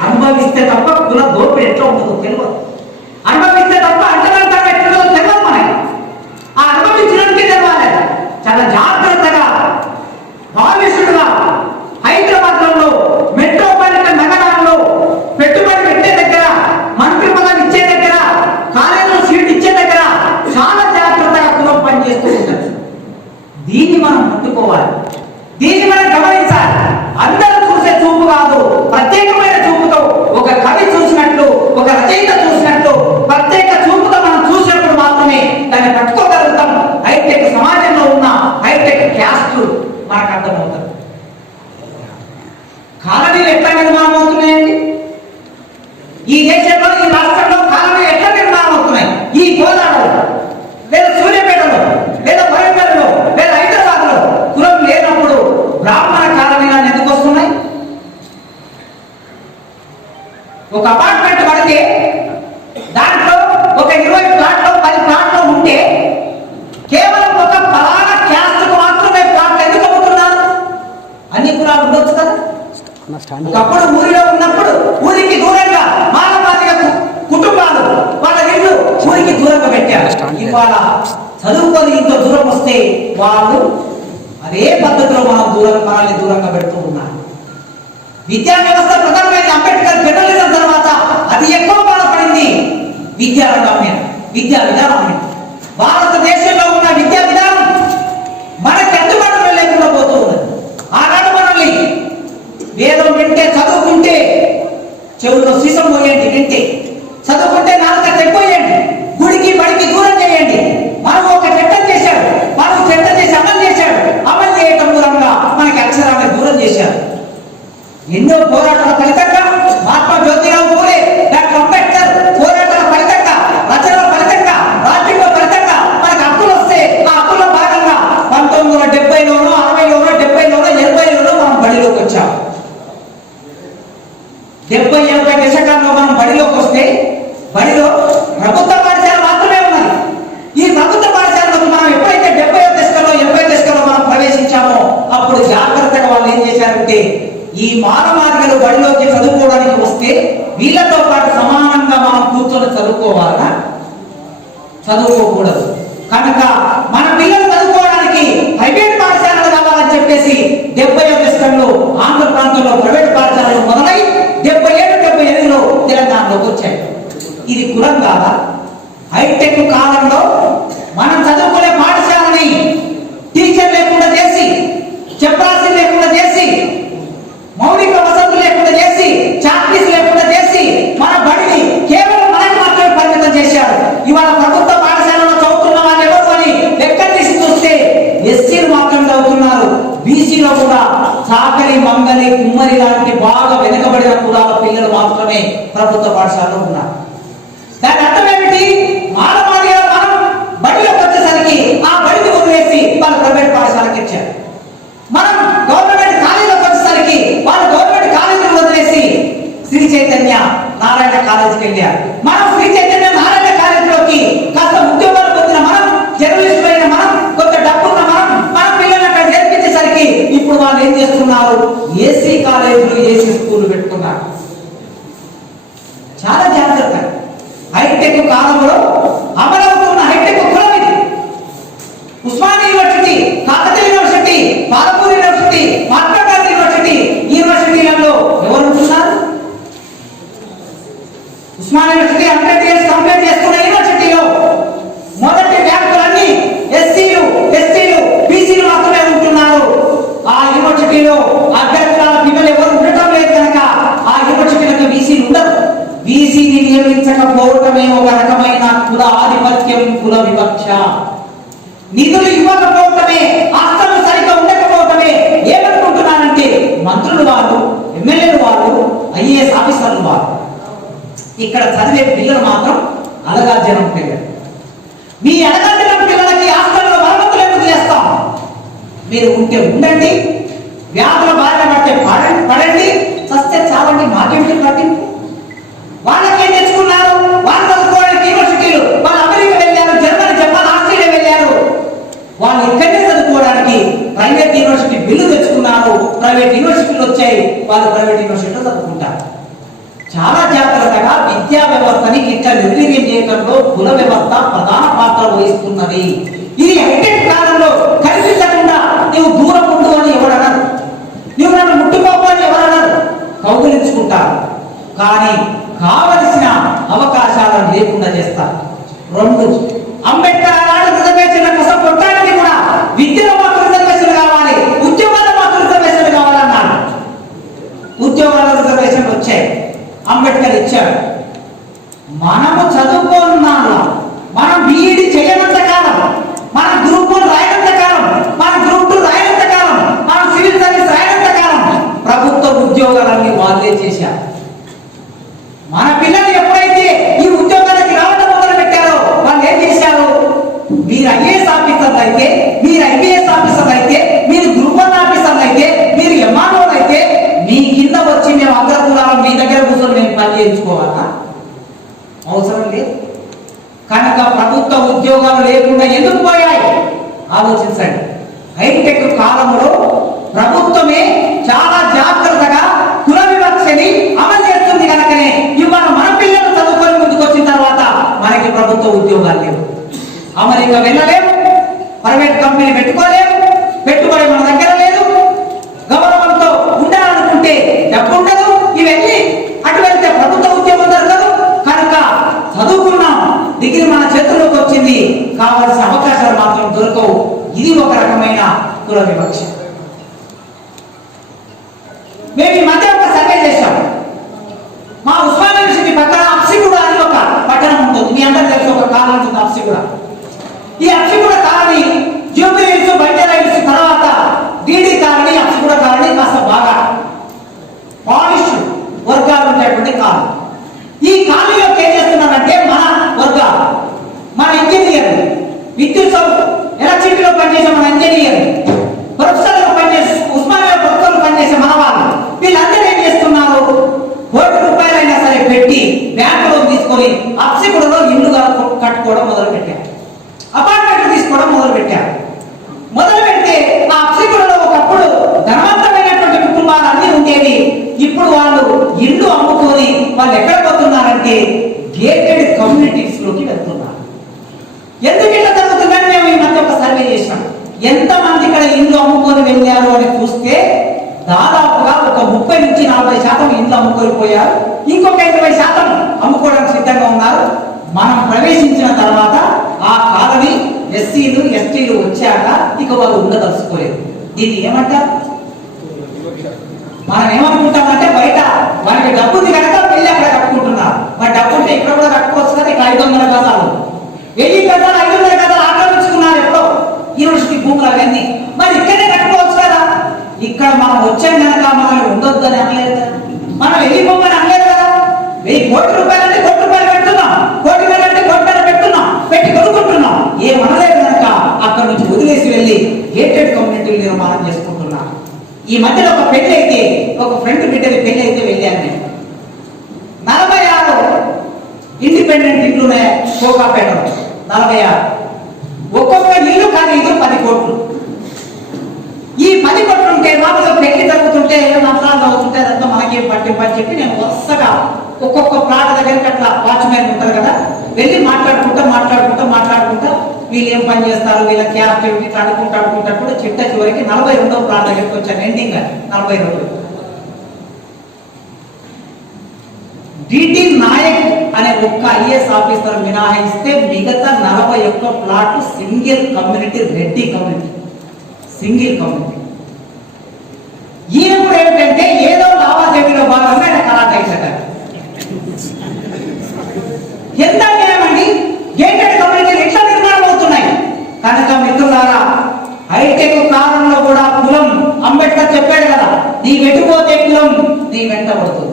అనుభవిస్తే తప్ప కుల దోపిడి ఎట్లా ఉంటుందో తెలియదు. అనుభవిస్తే తప్ప అంటదంతా ఎట్లుందో తెలియదు మనకి. ఆ అనుభవించడానికి తెలవాలి. చాలా జాగ్రత్తగా, బాలిషుడుగా హైదరాబాద్లో మెట్రోపాలిటన్ నగరాల్లో పెట్టుబడి పెట్టే దగ్గర, మంత్రి పదవి ఇచ్చే దగ్గర, కాలేజీలో సీట్ ఇచ్చే దగ్గర చాలా జాగ్రత్తగా కులం పనిచేస్తూ ఉంటుంది. దీన్ని మనం పట్టుకోవాలి, దీన్ని మనం గమనించాలి. అందరూ చూసే చూపు కాదు, ప్రత్యేకమైన చూపుతో ఒక కవి చూసినట్లు, ఒక రచయిత చూసినట్లు ప్రత్యేక చూపుతో మనం చూసినప్పుడు మాత్రమే దాన్ని పట్టుకోగలుగుతాం. హైటెక్ సమాజంలో ఉన్న హైటెక్ క్యాస్ట్ మనకు అర్థమవుతుంది. కాలనీలు ఎట్లా నిర్మాణం అవుతున్నాయండి? ఈ దేశంలో, ఈ రాష్ట్రంలో కాలనీలు ఎట్లా నిర్మాణం అవుతున్నాయి? ఈ గోదావరిలో, లేదా సూర్యాపేటలో, లేదా వరంగల్లో, లేదా హైదరాబాద్ లో కులం లేనప్పుడు బ్రాహ్మణ కాలనీలను ఎందుకు వస్తున్నాయి? ఒక అపార్ట్మెంట్ పడితే దాంట్లో ఒక 20 ప్లాట్లు, 10 ప్లాట్లు ఉంటే కేవలం ఒక ఫలానా క్యాస్ట్ కు మాత్రమే ప్లాట్లు ఎందుకు అమ్ముతున్నారు? అన్ని కులాలు ఉండొచ్చు కదా. ఒకప్పుడు ఊరిలో ఉన్నప్పుడు ఊరికి దూరంగా మానవాళిగా కుటుంబాలు వాళ్ళ ఇల్లు ఊరికి దూరంగా పెట్టారు. ఇవాళ చదువుకొని ఇంత దూరం వస్తే వాళ్ళు అదే పద్ధతిలో మనల్ని దూరంగా పెడుతూ ఉన్నారు. విద్యా వ్యవస్థ ప్రధానమైన అంబేద్కర్ ఫెడరలిజం తర్వాత అతి ఎక్కువ బాధపడింది విద్యారంగం మీద, విద్యా విధానం మీద. భారతదేశంలో ఉన్న విద్యా విధానం మనకి అందుబాటులో లేకుండా పోతూ ఉన్నది. ఆనాడు మనల్ని వేదం వింటే, చదువుకుంటే చెవుల్లో సీసం పోయండి, వింటే చదువుకుంటే నాలుక తెప్పోయండి, గుడికి బడికి దూరం చేయండి. మనం ఒక చట్టం చేశాడు, మనం చట్టం చేసి అమలు చేశాడు. అమలు చేయటం మూలంగా మనకి అక్షరాన్ని దూరం చేశారు. ఎన్నో పోరాటాల ఫలితంగా మహాత్మా జ్యోతిరావు పూలే, డాక్టర్ అంబేద్కర్ పోరాటాల ఫలితంగా, రచనల ఫలితంగా, రాజ్యాంగ ఫలితంగా మనకు హక్కులు వస్తే ఆ హక్కుల్లో భాగంగా 1970లోనో, 60లోనో, 70లోనో, 80లోనో మనం బడిలోకి వచ్చాం. 70-80 దశకాల్లో మనం బడిలోకి వస్తే బడిలో ప్రభుత్వ పాఠశాల మాత్రమే ఉన్నది. ఈ ప్రభుత్వ పాఠశాలకు మనం ఎప్పుడైతే 70వ దశకంలో, 80వ దశకంలో మనం ప్రవేశించామో అప్పుడు జాగ్రత్తగా వాళ్ళు ఏం చేశారంటే ఈ మానవాళికలు బడిలోకి చదువుకోవడానికి వస్తే వీళ్ళతో పాటు సమానంగా మనం కూర్చొని చదువుకోవాలా? చదువుకోకూడదు. కనుక మన పిల్లలు చదువుకోవడానికి ప్రైవేట్ పాఠశాలలు కావాలని చెప్పేసి 70వ దశకంలో ఆంధ్ర ప్రాంతంలో ప్రైవేట్ పాఠశాలలు మొదలై 77-78లో తెలంగాణలోకి వచ్చాయి. ఇది కులం కాదా? హైటెక్ కాలంలో మనం చదువుకునే పాఠశాలని టీచర్ లేకుండా చేసి, చెప్పాల్సింది లేకుండా చేసి, మౌలిక వసతులు లేకుండా చేసి, చాక్రీస్ లేకుండా చేసి మన బడిని కేవలం మనకు మాత్రమే పరిమితం చేశారు. ఇవాళ ప్రభుత్వ పాఠశాలలో చదువుతున్న వాళ్ళు ఎవరు అని లెక్క తీసి చూస్తే ఎస్సీలు మాత్రం చదువుతున్నారు. బీసీలో కూడా చాకలి, మంగలి, కుమ్మరి లాంటి బాగా వెనుకబడిన కులాల పిల్లలు మాత్రం మాత్రమే ప్రభుత్వ పాఠశాలలో ఉన్నారు. దాని అర్థం ఏమిటి? మానవాళిగా మనం బడిలోకి వచ్చేసరికి ఆ బడిని వదిలేసి వాళ్ళు ప్రైవేట్ పాఠశాలకు ఇచ్చారు. మనం గవర్నమెంట్ కాలేజీలోకి వచ్చేసరికి వాళ్ళు గవర్నమెంట్ కాలేజీని వదిలేసి శ్రీ చైతన్య నారాయణ కాలేజీకి వెళ్ళారు. మనం శ్రీ చైతన్య నారాయణ కాలేజీలోకి కాస్త ఉద్యోగాలు పొందిన మనం, జర్నలిస్టులైన మనం, కొంత డబ్బున్న మనం, మన పిల్లల్ని అక్కడ నేర్పించేసరికి ఇప్పుడు వాళ్ళు ఏం చేస్తున్నారు? ఏసీ కాలేజీలు, ఏసీ స్కూల్ పెట్టుకున్నారు. చాలా జాగ్రత్త. హైటెక్ కాలంలో అమలవుతున్న హైటెక్ కులం ఇది. Osmania university, Kakatiya university, Palapur university, Mahatma Gandhi university, యూనివర్సిటీలలో ఎవరు ఉంటున్నారు? ఉస్మానియా యూనివర్సిటీ 100 years కంప్లీట్ చేసుకున్న యూనివర్సిటీలో మొదటి ర్యాంకులన్నీ ఎస్సీలు, ఎస్టీలు, బీసీలు మాత్రమే ఉంటున్నారు. ఆ యూనివర్సిటీలో అభ్యర్థుల పిల్లలు ఎవరు ఉండటం లేదు కనుక ఆ యూనివర్సిటీలకు బీసీలు ఉండరు. బీసీని నియమించకపోవటమే ఒక రకమైన కుల ఆధిపత్యం, కుల వివక్ష. నిధులు ఇవ్వకపోవటమే, ఆస్తులు సరిగ్గా ఉండకపోవటమే ఏమనుకుంటున్నారంటే మంత్రులు వాళ్ళు, ఎమ్మెల్యేలు వాళ్ళు, ఐఏఎస్ ఆఫీసర్లు వాళ్ళు. ఇక్కడ చదివే పిల్లలు మాత్రం అలగార్జనం పిల్లలు. మీ అలగార్జనం పిల్లలకి ఆస్తుల్లో మరమ్మతులు ఎందుకు చేస్తాం? మీరు ఉంటే ఉండండి, వ్యాధుల బారిన పడితే పడండి, చస్తే చావండి, మాకేమిటి పట్టింపు? వాళ్ళకేం తెచ్చుకున్నారు? వాళ్ళు చదువుకోవడానికి యూనివర్సిటీలు, వాళ్ళు అమెరికా వెళ్ళారు, జర్మనీ, జపాన్, ఆస్ట్రేలియా వెళ్ళారు. వాళ్ళు ఇక్కడనే చదువుకోవడానికి ప్రైవేట్ యూనివర్సిటీ బిల్లు తెచ్చుకున్నారు. ప్రైవేట్ యూనివర్సిటీలు వచ్చాయి, వాళ్ళు ప్రైవేట్ యూనివర్సిటీలో చదువుకుంటారు. చాలా జాగ్రత్తగా విద్యా వ్యవస్థని ఇట్లా నిర్వీర్యం చేయడంలో కుల వ్యవస్థ ప్రధాన పాత్ర వహిస్తున్నది. ఇది హైటెక్ కాలంలో కనిపించకుండా నీవు దూరం ఉండు అని ఎవరన్నారు? నువ్వు నన్ను ముట్టుకోకు అని ఎవరన్నారు? కౌగులించుకుంటారు. కానీ కావలసిన అవకాశాలను లేకుండా చేస్తారు. 2, అంబేద్కర్ ఆనాడు రిజర్వేషన్ల కోసం కొట్టడానికి కూడా విద్యలో మాకు రిజర్వేషన్ కావాలి, ఉద్యోగాల్లో మాకు రిజర్వేషన్ కావాలన్నారు. ఉద్యోగాల రిజర్వేషన్ వచ్చాయి, అంబేద్కర్ ఇచ్చాడు. మనము చదువుకోనున్నాను, మనం బీఈడి చేయనంత కాలం, మన గ్రూప్ 1 రాయనంత కాలం, మన గ్రూప్ 2 రాయనంత కాలం, మనం సివిల్ సర్వీస్ రాయనంత కాలం ప్రభుత్వ ఉద్యోగాలన్నీ వాళ్ళే చేశారు. మన పిల్లలు ఎప్పుడైతే ఈ ఉద్యోగాలకి రావడం మొదలు పెట్టారో వాళ్ళు ఏం చేశారు? మీరు ఐఏఎస్ ఆఫీసర్లు అయితే, మీరు ఐపీఎస్ ఆఫీసర్లు అయితే, మీరు గ్రూప్ 1 ఆఫీసర్లు అయితే, మీరు ఎంఆర్ఓలు అయితే మీ కింద వచ్చి మేము అగ్రకులాలు మీ దగ్గర కూర్చొని మేము పని చేయించుకోవాలా? అవసరం లేదు. కనుక ప్రభుత్వ ఉద్యోగాలు లేకుండా ఎందుకు పోయాయి ఆలోచించండి. హైటెక్ కాలంలో ప్రభుత్వమే చాలా జాగ్రత్తగా కుల వివక్షని అమలు చేస్తుంది కనుకనే ఇవాళ మన పిల్లలు చదువుకొని ముందుకు వచ్చిన తర్వాత మనకి ప్రభుత్వ ఉద్యోగాలు లేవు. అమెరికా వెళ్ళలేము, ప్రైవేట్ కంపెనీ పెట్టుకోలేము, పెట్టుబడి మన దగ్గర లేదు, గౌరవంతో ఉండాలనుకుంటే డబ్బు ఉండదు, ఇవన్నీ అటు వెళ్తే ప్రభుత్వ ఉద్యోగం దొరకదు. కనుక చదువుకున్నాం, డిగ్రీ మన చేతుల్లోకి వచ్చింది, కావాల్సిన అవకాశాలు మాత్రం దొరకవు. ఇది ఒక రకమైన కుల వివక్ష. మేము ఈ మధ్య ఒక సర్వే చేశాం. మా ఉస్మానియా యూనివర్సిటీ పక్కన అప్సిగూడ అని ఒక పట్టణం ఉంటుంది, మీ అందరూ తెలిసి ఒక కాలనీ ఉంటుంది అప్సిగూడ. ఈ అప్సిగూడ కాలనీ జూబ్లీ హిల్స్, బంజారా హిల్స్ తర్వాత డీడీ కాలనీ, అప్సిగూడ కాలనీ కాస్త బాగా పాలిష్ వర్గాలు ఉండేటువంటి కాలనీ. ఈ కాలనీలోకి ఏం చేస్తున్నారంటే మన వర్గాలు, మన ఇంజనీర్, విద్యుత్ ఎలక్ట్రిసిటీలో పనిచేసే మన ఇంజనీర్, ప్రొఫెసర్లు పనిచేసే ఉస్మానియా ప్రొఫెసర్లు పనిచేసే మన వాళ్ళు, వీళ్ళందరూ ఏం చేస్తున్నారు? ₹1 అయినా సరే పెట్టి బ్యాంకులో తీసుకొని అప్సిగూడలో ఇల్లు కట్టుకోవడం మొదలు పెట్టారు, అపార్ట్మెంట్లు తీసుకోవడం మొదలు పెట్టారు. మొదలు పెడితే ఆ అప్సిగూడలో ఒకప్పుడు ధనవంతమైనటువంటి కుటుంబాలు అన్ని ఉండేవి. ఇప్పుడు వాళ్ళు ఇల్లు అమ్ముకొని వాళ్ళు ఎక్కడ పోతున్నారంటే గేటెడ్ కమ్యూనిటీస్ లోకి వెళ్తున్నారు. ఎందుకు ఇట్లా జరుగుతుందని మేము ఈ మధ్య ఒక సర్వే చేసాం. ఎంతమంది ఇక్కడ ఇల్లు అమ్ముకొని వెళ్ళారు అని చూస్తే దాదాపుగా ఒక 30 నుంచి 40% ఇల్లు అమ్ముకొని పోయారు. ఇంకొక 20% అమ్ముకోవడానికి సిద్ధంగా ఉన్నారు. మనం ప్రవేశించిన తర్వాత ఆ కాలనీ ఎస్సీలు, ఎస్టీలు వచ్చాక ఇక వాళ్ళు ఉండదలుచుకోలేదు. దీన్ని ఏమంటారు? మనం ఏమనుకుంటామంటే బయట మనకి డబ్బు ఉంది కనుక పెళ్లి అక్కడ కట్టుకుంటున్నారు. మరి డబ్బు ఉంటే ఇక్కడ కూడా కట్టుకోవచ్చు కదా. ఇక్కడ 500 గజాలు, 1000 గజాలు, 500 గజాలు ఆక్రమించుకున్నారు ఎప్పుడో యూనివర్సిటీ భూములు అవన్నీ. మరి ఇక్కడే కట్టుకోవచ్చు కదా. ఇక్కడ మనం వచ్చాం కనుక మనల్ని ఉండొద్దని అనలేదు కదా, మనం వెళ్ళిపోమని అనలేదు కదా. కోటి రూపాయలంటే కోటి రూపాయలు పెడుతున్నాం, కోటి వేలు అంటే కోటి వేలు పెడుతున్నాం, పెట్టి కొనుక్కుంటున్నాం. ఏమనలేదు కనుక అక్కడ నుంచి వదిలేసి వెళ్ళి గేటెడ్ కమ్యూనిటీలు నిర్మాణం చేసుకుంటున్నాం. ఈ మధ్యలో ఒక పెళ్లి అయితే, ఒక ఫ్రెండ్ బిడ్డని పెళ్లి అయితే వెళ్ళాను నేను. 46 ఇండిపెండెంట్ ఇంట్లోనే కోకాపేట 46 ఒక్కొక్క ఇల్లు ఖరీదు 10 కోట్లు. ఈ 10 కోట్లు ఉంటే మామూలుగా పెళ్లి జరుగుతుంటే నమ్మకాలు అవుతుంటే అదంతా మనకేం పట్టింపని చెప్పి నేను వరుసగా ఒక్కొక్క ప్లాట్ దగ్గరికి అట్లా వాచ్మెన్ ఉంటారు కదా, వెళ్ళి మాట్లాడుకుంటా వీళ్ళు ఏం పని చేస్తారు, వీళ్ళ క్యాస్ట్ ఏమిటి అనుకుంటా కూడా చిట్ట చివరికి 42వ ప్లాట్ దగ్గరికి వచ్చాను. ఎండింగ్ 42. డిటి నాయక్ అనే ఒక్క ఐఏఎస్ ఆఫీసర్ మినహాయిస్తే మిగతా 41 plot single community, Reddy community, single community. ఈయన కూడా ఏంటంటే ఏదో లావాదేవీలో భాగంగా ఆయన కరాటే వేసాడు. ఎంత అన్యాయమండి! గేటెడ్ కమ్యూనిటీలు ఎట్లా నిర్మాణం అవుతున్నాయి కనుక మిత్రులారా, హైటెక్ కాలంలో కూడా కులం, అంబేద్కర్ చెప్పాడు కదా, నీ వెట్టుపోతే కులం నీ వెంట పడుతుంది.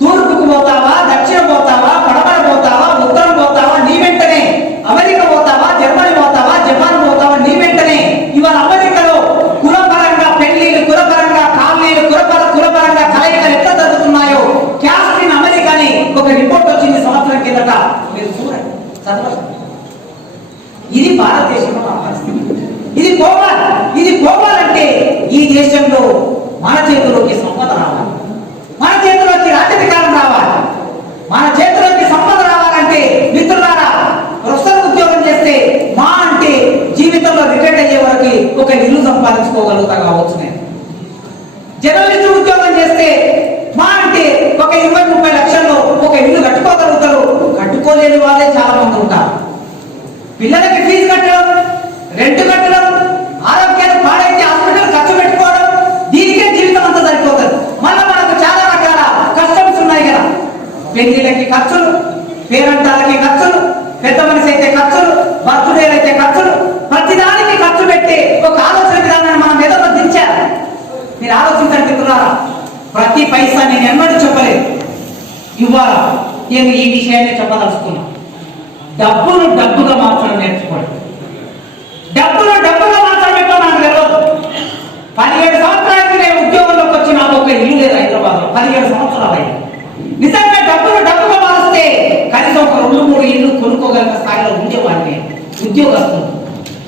తూర్పుకు పోతావా, దక్షిణ పోతావా, పడమర పోతావా, ఉత్తరం పోతావా, నీ వెంటనే. అమెరికా పోతావా, జర్మనీ పోతావా, జపాన్ పోతావా, నీ వెంటనే. ఇవాళ అమెరికాలో కులపరంగా పెళ్లిలు, కులపరంగా కాలనీలు, కులపరంగా కలయికలు ఎట్లా జరుగుతున్నాయో, క్యాస్ట్ ఇన్ అమెరికాని ఒక రిపోర్ట్ వచ్చింది సంవత్సరం కిందట. మీరు చూడండి, చదవండి. ఇది భారతదేశంలో మన పరిస్థితి. ఇది పోవాలంటే ఈ దేశంలో మన చేతిలోకి సంపద రావాలి, మన చేతిలోకి రాజ్యాధికారం రావాలి. మన చేతిలోకి సంపద రావాలంటే మిత్రులారా, ప్రొఫెసర్ ఉద్యోగం చేస్తే మా అంటే జీవితంలో రిటైర్ అయ్యే వరకు ఒక ఇల్లు సంపాదించుకోగలుగుతా కావచ్చు. నేను జర్నలిస్ట్ ఉద్యోగం చేస్తే మా అంటే ఒక 20-30 లక్షల్లో ఒక ఇల్లు కట్టుకోగలుగుతారు. కట్టుకోలేని వాళ్ళే చాలా మంది ఉంటారు. పిల్లలకి ఫీజు కట్టడం, రెంట్ కట్టడం, ఆరోగ్యాలు పాడైతే హాస్పిటల్ ఖర్చు పెట్టుకోవడం, దీనికే జీవితం అంతా సరిపోతుంది. మళ్ళీ మనకు చాలా రకాల కస్టమ్స్ ఉన్నాయి కదా, పెళ్లిళ్ళకి ఖర్చులు, పేరంటాలకి ఖర్చులు, పెద్ద మనిషి అయితే ఖర్చులు, బర్త్డేలు అయితే ఖర్చులు, ప్రతిదానికి ఖర్చు పెట్టి ఒక ఆలోచన విధానాన్ని మనం మెదడులో దించారు. మీరు ఆలోచించండి మిత్రులారా, ప్రతి పైసా నేను ఎన్నడూ చెప్పలేదు. ఇవాళ నేను ఈ విషయాన్ని చెప్పదలుచుకున్నా. డబ్బును డబ్బుగా మార్చడం నేర్చుకోండి. డబ్బుగా మార్చడం ఎట్లా నాకు తెలియదు. 17 సంవత్సరాలకి నేను ఉద్యోగంలోకి వచ్చి నాకు ఒక ఇల్లు లేదు హైదరాబాద్ లో. 17 సంవత్సరాలు అయింది. నిజంగా డబ్బుగా మారిస్తే కనీసం ఒక 2-3 ఇల్లు కొనుక్కోగలిగిన స్థాయిలో ఉండేవాడిని ఉద్యోగస్తులు.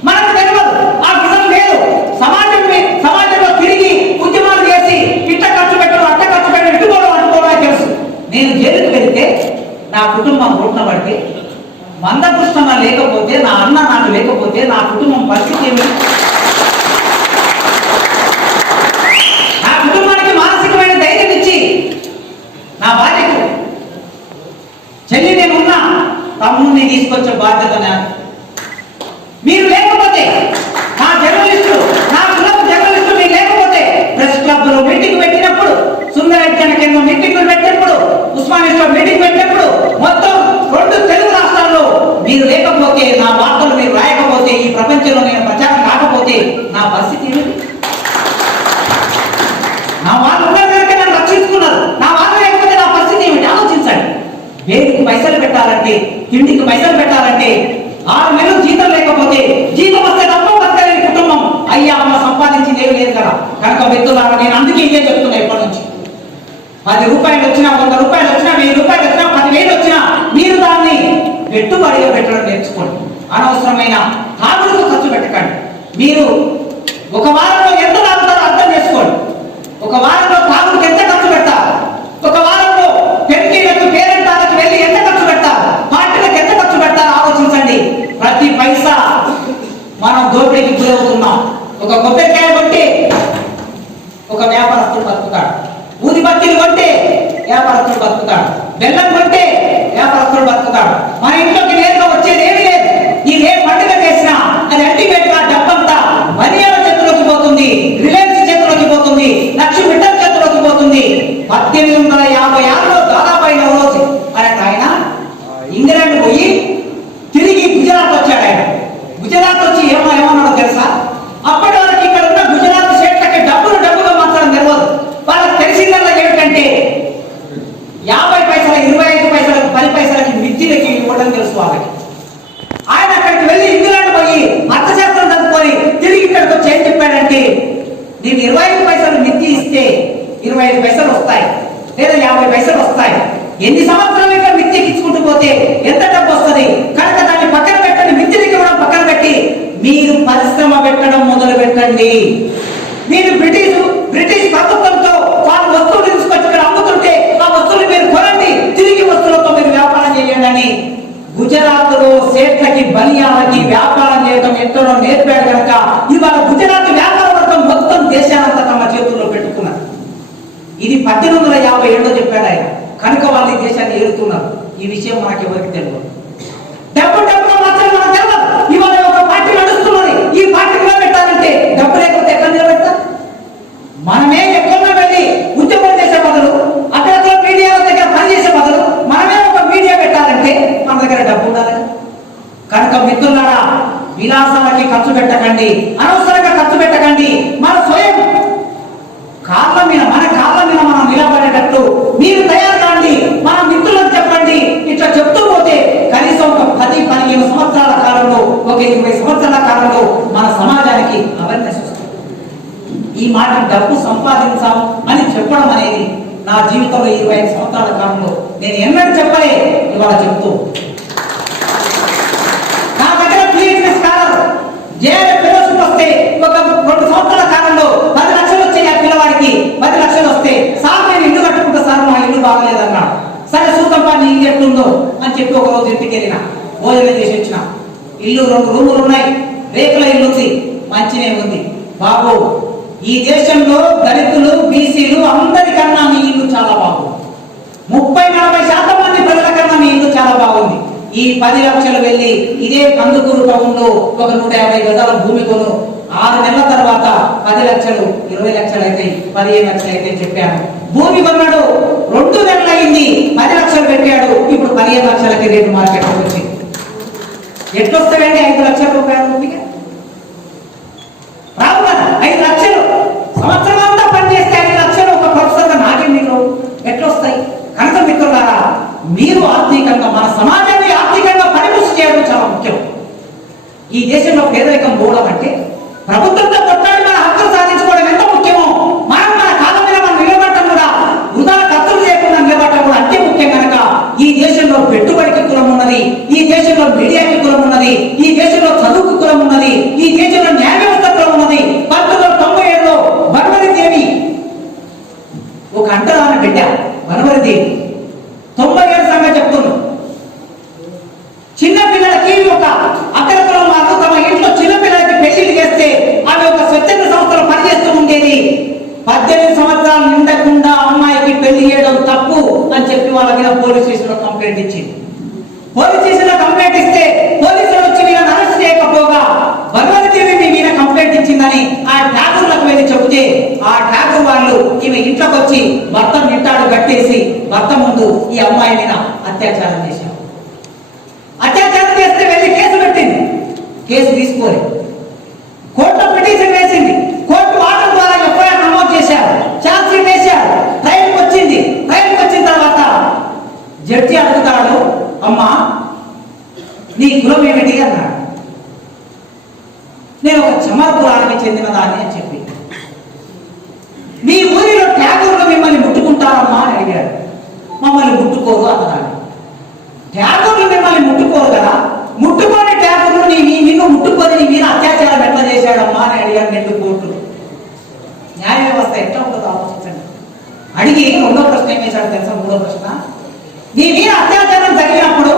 మనకు తెలియదు, ఆ విధం లేదు. సమాజంలో తిరిగి ఉద్యమాలు చేసి ఇట్ట ఖర్చు పెట్టడం, అట్ట ఖర్చు పెట్టడం, ఇటుకోవడం అనుకోవడం తెలుసు. నేను జైలుకు వెళ్తే నా కుటుంబం రోడ్న పడితే, మందకృష్ణ లేకపోతే, నా అన్న నాకు లేకపోతే నా కుటుంబం పరిస్థితి ఏమిటి? నా కుటుంబానికి మానసికమైన ధైర్యం ఇచ్చి నా భార్యకు చెల్లి నేనున్నా, తమ్ముడిని తీసుకొచ్చే బాధ్యత నాకు. మీరు లేకపోతే, నా జర్నలిస్టులు, నా కులం జర్నలిస్టులు మీరు లేకపోతే, ప్రెస్ క్లబ్ లో మీటింగ్ పెట్టినప్పుడు, సుందరజ్ఞాన కేంద్రం మీటింగ్లు పెట్టినప్పుడు, ఉస్మానియాలో మీటింగ్ పెట్టినప్పుడు, మొత్తం 2 తెలుగు రాష్ట్రాల్లో మీరు లేకపోతే, నా వార్తలు మీరు రాయకపోతే, ఈ ప్రపంచంలో నేను ప్రచారం కాకపోతే నా పరిస్థితి ఏమిటి? నా వాళ్ళు ఉన్నందుకే నన్ను రక్షించుకున్నారు. నా వాళ్ళు లేకపోతే నా పరిస్థితి ఏమిటి? ఆలోచించండి. వేడికి పైసలు పెట్టాలంటే, తిండికి పైసలు పెట్టాలంటే, 6 నెలలు జీతం లేకపోతే, జీతం వస్తే తప్ప బతకలేని కుటుంబం. అయ్యా అమ్మ సంపాదించింది ఏమి లేదు కదా. కనుక వ్యక్తులారా, నేను అందుకే ఇదే చెప్తున్నా ఇప్పటి నుంచి. 10 రూపాయలు వచ్చినా, 100 రూపాయలు వచ్చినా, 1000 రూపాయలు వచ్చినా, 10,000 వచ్చినా మీరు దాన్ని పెట్టుబడిగా పెట్టడం నేర్చుకోండి. అనవసరమైన తాగుడుకు ఖర్చు పెట్టకండి. మీరు ఒక వారంలో ఎంత తాగుతారో అర్థం చేసుకోండి. ఒక వారంలో తాగుడుకి ఎంత ఖర్చు పెడతారు? ఒక వారంలో పెళ్లిలకు, పేరెంటాలకు వెళ్ళి ఎంత ఖర్చు పెడతారు? పార్టీలకు ఎంత ఖర్చు పెడతారు? ఆలోచించండి. ప్రతి పైసా మనం దోపిడీకి గురవుతున్నాం. ఒక కొబ్బరికాయ కొంటే ఒక వ్యాపారస్తుడు బతుకుతాడు, ఊది బత్తీలు కొంటే వ్యాపారస్తుడు బతుకుతాడు, బెల్లం కొంటే వ్యాపారస్తుడు బతుకుతాడు. మన ఇంట్లోకి నేరుగా వచ్చేది ఏమీ లేదు. ఈ ఏ పండుగ చేసినా అది అల్టిమేట్ గా డబ్బంతా మర్యాద చేతిలోకి పోతుంది, రిలయన్స్ చేతిలోకి పోతుంది, లక్ష్మి మిట్టల్ చేతిలోకి పోతుంది. 1856లో దాదాపు అయిన రోజు ఆయన ఇంగ్లాండ్ పోయి తిరిగి గుజరాత్ వచ్చాడు. ఆయన గుజరాత్ వచ్చి ఏమన్నాడో తెలుసా? అప్పటి వరకు ఇక్కడ ఉన్న గుజరాత్ స్టేట్లకి డబ్బుగా మార్చడం తెలియదు. వాళ్ళకి తెలిసిందల్లా ఏమిటంటే 50 పైసలు, 25 పైసలు వివరం తెలుసు వాళ్ళకి. ఆయన అక్కడికి వెళ్ళి ఇంగ్లాండ్ పోయి అర్థశాస్త్రం చదువుకొని తిరిగి ఇక్కడికి వచ్చి ఏం చెప్పాడంటే, నీకు 25 పైసలు మిత్తి ఇస్తే 25 పైసలు వస్తాయి, లేదా 50 పైసలు వస్తాయి. ఎన్ని సంవత్సరాలు ఇక్కడ మిత్తి ఇచ్చుకుంటూ పోతే ఎంత డబ్బు వస్తుంది కనుక దాన్ని పక్కన పెట్టండి, మిత్తికి ఇవ్వడం పక్కన పెట్టి మీరు పరిశ్రమ పెట్టడం మొదలు పెట్టండి. మీరు బ్రిటిష్ ప్రభుత్వంతో వాళ్ళ వస్తువులు తీసుకొచ్చి ఇక్కడ అమ్ముతుంటే ఆ వస్తువులు మీరు కొనండి, తిరిగి వస్తువులతో మీరు వ్యాపారం చేయండి అని గుజరాత్ లో సేట్లకి బనియాలకి వ్యాపారం చేయడం ఎంతనో నేర్పాడు. కనుక ఇవాళ గుజరాత్ వ్యాపార వర్గం మొత్తం దేశానంతా తమ చేతుల్లో పెట్టుకున్నారు. ఇది 1857లో చెప్పాడు ఆయన. కనుక వాళ్ళు ఈ దేశాన్ని ఏలుతున్నారు. ఈ విషయం మనకి ఎవరికి తెలియదు. డబ్బు మాత్రం మనకు తెలియదు. ఇవాళ ఒక పార్టీ నడుస్తున్నది, ఈ పార్టీ నిలబెట్టాలంటే డబ్బు లేకపోతే ఎక్కడ నిలబెడతారు? మనమే ఎక్కడో వెళ్ళి ఉద్యోగం చేసే బదులు, అక్కడ మీడియా దగ్గర పనిచేసే బదులు మనమే ఒక మీడియా పెట్టాలంటే మన దగ్గర డబ్బు ఉండాలి. కనుక మిత్రులారా, విలాసాలకి ఖర్చు పెట్టకండి, అనవసరంగా ఖర్చు పెట్టకండి. మన స్వయం మన కాళ్ళ మీద మనం నిలబడేటట్టు మీరు తయారు కాండి. మన మిత్రులకు చెప్పండి. ఇట్లా చెప్తూ పోతే కనీసం ఒక 10-15 సంవత్సరాల కాలంలో, ఒక 20 సంవత్సరాల కాలంలో మన సమాజానికి అవేర్నెస్ వస్తుంది. ఈ మాట డబ్బు సంపాదించాం అని చెప్పడం అనేది నా జీవితంలో 25 సంవత్సరాల కాలంలో నేను ఎన్నడూ చెప్పలే, ఇవాళ చెప్తూ నా దగ్గర PhD స్కాలర్ జేఆర్ఎఫ్ ఫెలోషిప్ వస్తే ఒక 2 సంవత్సరాల కాలంలో 10 లక్షలు వచ్చాయి. ఆ పిల్లవాడికి 10 లక్షలు వస్తే సార్ నేను ఇల్లు కట్టుకుంటా సార్, మా ఇల్లు బాగలేదన్నాడు. సరే చూద్దాంపా నీ ఇల్లు ఎట్లుందో అని చెప్పి ఒక రోజు ఇంటికి వెళ్ళిన, భోజనం చేసి వచ్చిన. ఇల్లు 2 రూములు ఉన్నాయి, రేకుల ఇల్లు ఉంది, మంచినే ఉంది. బాబు, ఈ దేశంలో దళితులు బీసీలు అందరికన్నా మీ ఇల్లు చాలా బాగుంది. 30-40% మంది ప్రజల కన్నా మీ ఇల్లు చాలా బాగుంది. ఈ 10 లక్షలు వెళ్ళి ఇదే కందుకూరు టౌన్ లో ఒక 150 గజాల భూమి కొను. 6 నెలల తర్వాత 10 లక్షలు 20 లక్షలు అయితే 15 లక్షలు అయితే చెప్పాను. భూమి కొన్నాడు, 2 నెలలు అయింది, 10 లక్షలు పెట్టాడు. ఇప్పుడు 15 లక్షలకి రేటు మార్కెట్ వచ్చింది. ఎట్లొస్తాయండి 5 లక్షల రూపాయల భూమికి? రావు కదా. 5 లక్షలు సంవత్సరం అంతా పనిచేస్తే 5 లక్షలు ఒక ప్రొఫెసర్గా నాటి మీరు ఎట్లొస్తాయి? కనుక మిత్రులారా, మీరు ఆర్థికంగా మన సమాజాన్ని ఆర్థికంగా పరిపుష్టి చేయడం చాలా ముఖ్యం. ఈ దేశంలో పేదరికం పోవడం అంటే ప్రభుత్వంతో కొట్లాడి మన హక్కులు సాధించుకోవడం ఎంత ముఖ్యమో, మనం మన కాళ్ళ మీద మనం నిలబడటం కూడా, వృధా ఖర్చులు చేయకుండా నిలబడటం కూడా అంతే ముఖ్యం. కనుక ఈ దేశంలో పెట్టుబడికి కులం ఉన్నది, ఈ దేశంలో మీడియాకి కులం ఉన్నది, ఈ దేశంలో చదువుకు కులం ఉన్నది, ఈ దేశంలో న్యాయ వ్యవస్థ కులం ఉన్నది. 1997లో వనవరి దేవి ఒక అంటరాన బిడ్డ, వనవరి దేవి 97 సంగతి చెప్తున్నాను. చిన్న పిల్లలకి ఒక అగ్రకులం వాళ్ళు తమ ఇంట్లో చిన్న పిల్లలకి పెళ్లిళ్ళు చేస్తే ఆమె ఒక స్వచ్ఛంద సంస్థలో పనిచేస్తూ ఉండేది. 18 సంవత్సరాలు నిండకుండా అమ్మాయికి పెళ్లి చేయడం తప్పు అని చెప్పి వాళ్ళ మీద పోలీస్ స్టేషన్ లో కంప్లైంట్ ఇచ్చింది. పోలీస్ స్టేషన్ లో కంప్లైంట్ ఇస్తే పోలీసులు వచ్చి వీళ్ళని అరెస్ట్ చేయకపోగా వనవరి దేవి మీ మీద కంప్లైంట్ ఇచ్చిందని ఆ ఠాకూర్లకు వెళ్ళి చెబితే ఆ ఠాకూర్ వాళ్ళు ఈమె ఇంట్లోకి వచ్చి భర్త నిట్టాడు కట్టేసి భర్త ముందు ఈ అమ్మాయి మీద అత్యాచారం చేశారు. అత్యాచారం చేస్తే వెళ్ళి కేసు పెట్టింది. కేసు తీసుకోలేదు. కోర్టులో పిటిషన్ వేసింది. కోర్టు ఆర్డర్ ద్వారా ఎఫ్ఐఆర్ నమోదు చేశారు, ఛార్జ్ షీట్ వేశారు. ట్రైన్కి వచ్చింది. ట్రైన్కి వచ్చిన తర్వాత జడ్జి అడుగుతాడు, అమ్మా నీ కులం ఏమిటి అన్నాడు. నేను ఒక చమర్ కులానికి చెందిన దాన్ని అని చెప్పి, మీ ఊరిలో ట్యాగూర్లు మిమ్మల్ని ముట్టుకుంటారమ్మా అని అడిగాడు. మమ్మల్ని ముట్టుకోరు అన్నదాన్ని. ట్యాగూర్లు మిమ్మల్ని ముట్టుకోరు కదా, ముట్టుకోని ట్యాగూర్లు నిన్ను ముట్టుకొని నీ మీద అత్యాచారం ఎట్లా చేశాడమ్మా అని అడిగాడు. 2 కోర్టులు. న్యాయ వ్యవస్థ ఎట్లా ఉంటుందో ఆలోచించండి. అడిగి 2వ ప్రశ్న ఏం వేశాడు తెలుసా? 3వ ప్రశ్న, నీ మీద అత్యాచారం జరిగినప్పుడు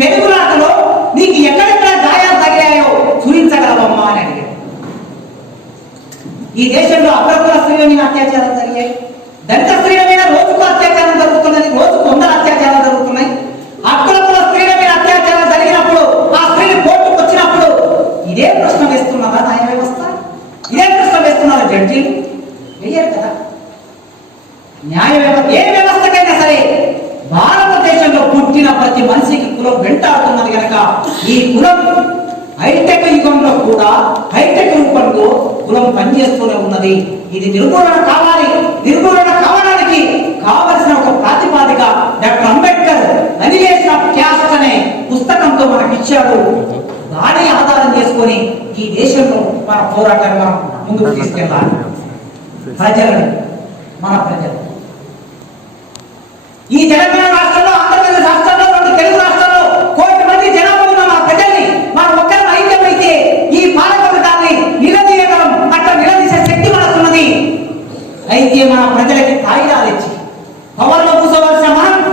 పెరుగులాటలో నీకు ఎక్కడెక్కడ గాయాలు తగిలాయో చూపించగలవమ్మా అని అడిగాడు. ఈ దేశంలో అగ్రకుల స్త్రీల మీద అత్యాచారం జరిగాయి, దళిత స్త్రీల మీద రోజుకు అత్యాచారం జరుగుతున్నది, రోజుకు 100 అత్యాచారాలు జరుగుతున్నాయి. అగ్రకుల స్త్రీల మీద అత్యాచారం జరిగినప్పుడు ఆ స్త్రీలు కోర్టుకు వచ్చినప్పుడు ఇదే ప్రశ్న వేస్తున్నదా న్యాయ వ్యవస్థ? ఇదే ప్రశ్న వేస్తున్నారా జడ్జీలు? వేయరు కదా. న్యాయ వ్యవస్థ ఏ వ్యవస్థకైనా సరే భారతదేశంలో పుట్టిన ప్రతి మనిషికి కులం వెంటాడుతున్నది. కనుక ఈ కులం హైటెక్ యుగంలో కూడా హైటెక్ రూపంలో కులం పనిచేస్తూనే ఉన్నది. ఇది నిర్మూలన కావాలి. నిర్మూలన కావడానికి కావలసిన ఒక ప్రాతిపాదిక doctor Ambedkar annihilation of caste అనే ఇచ్చాడు, దాని ఆధారం చేసుకొని ఈ దేశంలో మన పోరాటాన్ని మనం ముందుకు తీసుకెళ్ళాలి. ప్రజలను, మన ప్రజలు ఈ తెలంగాణ రాష్ట్రంలో, ఆంధ్రప్రదేశ్ రాష్ట్రంలో, 2 తెలుగు రాష్ట్రాల్లో 1 కోటి మంది జనాభా ఉన్న మా ప్రజల్ని మనం ఒక్కరిని ఐక్యమైతే ఈ పాలకవర్గాన్ని నిలదీయగలం. అట్లా నిలదీసే శక్తి మనకున్నది. అయితే మన ప్రజలకి కాయిదాలు ఇచ్చి పవర్లో కూర్చోవలసిన మనం,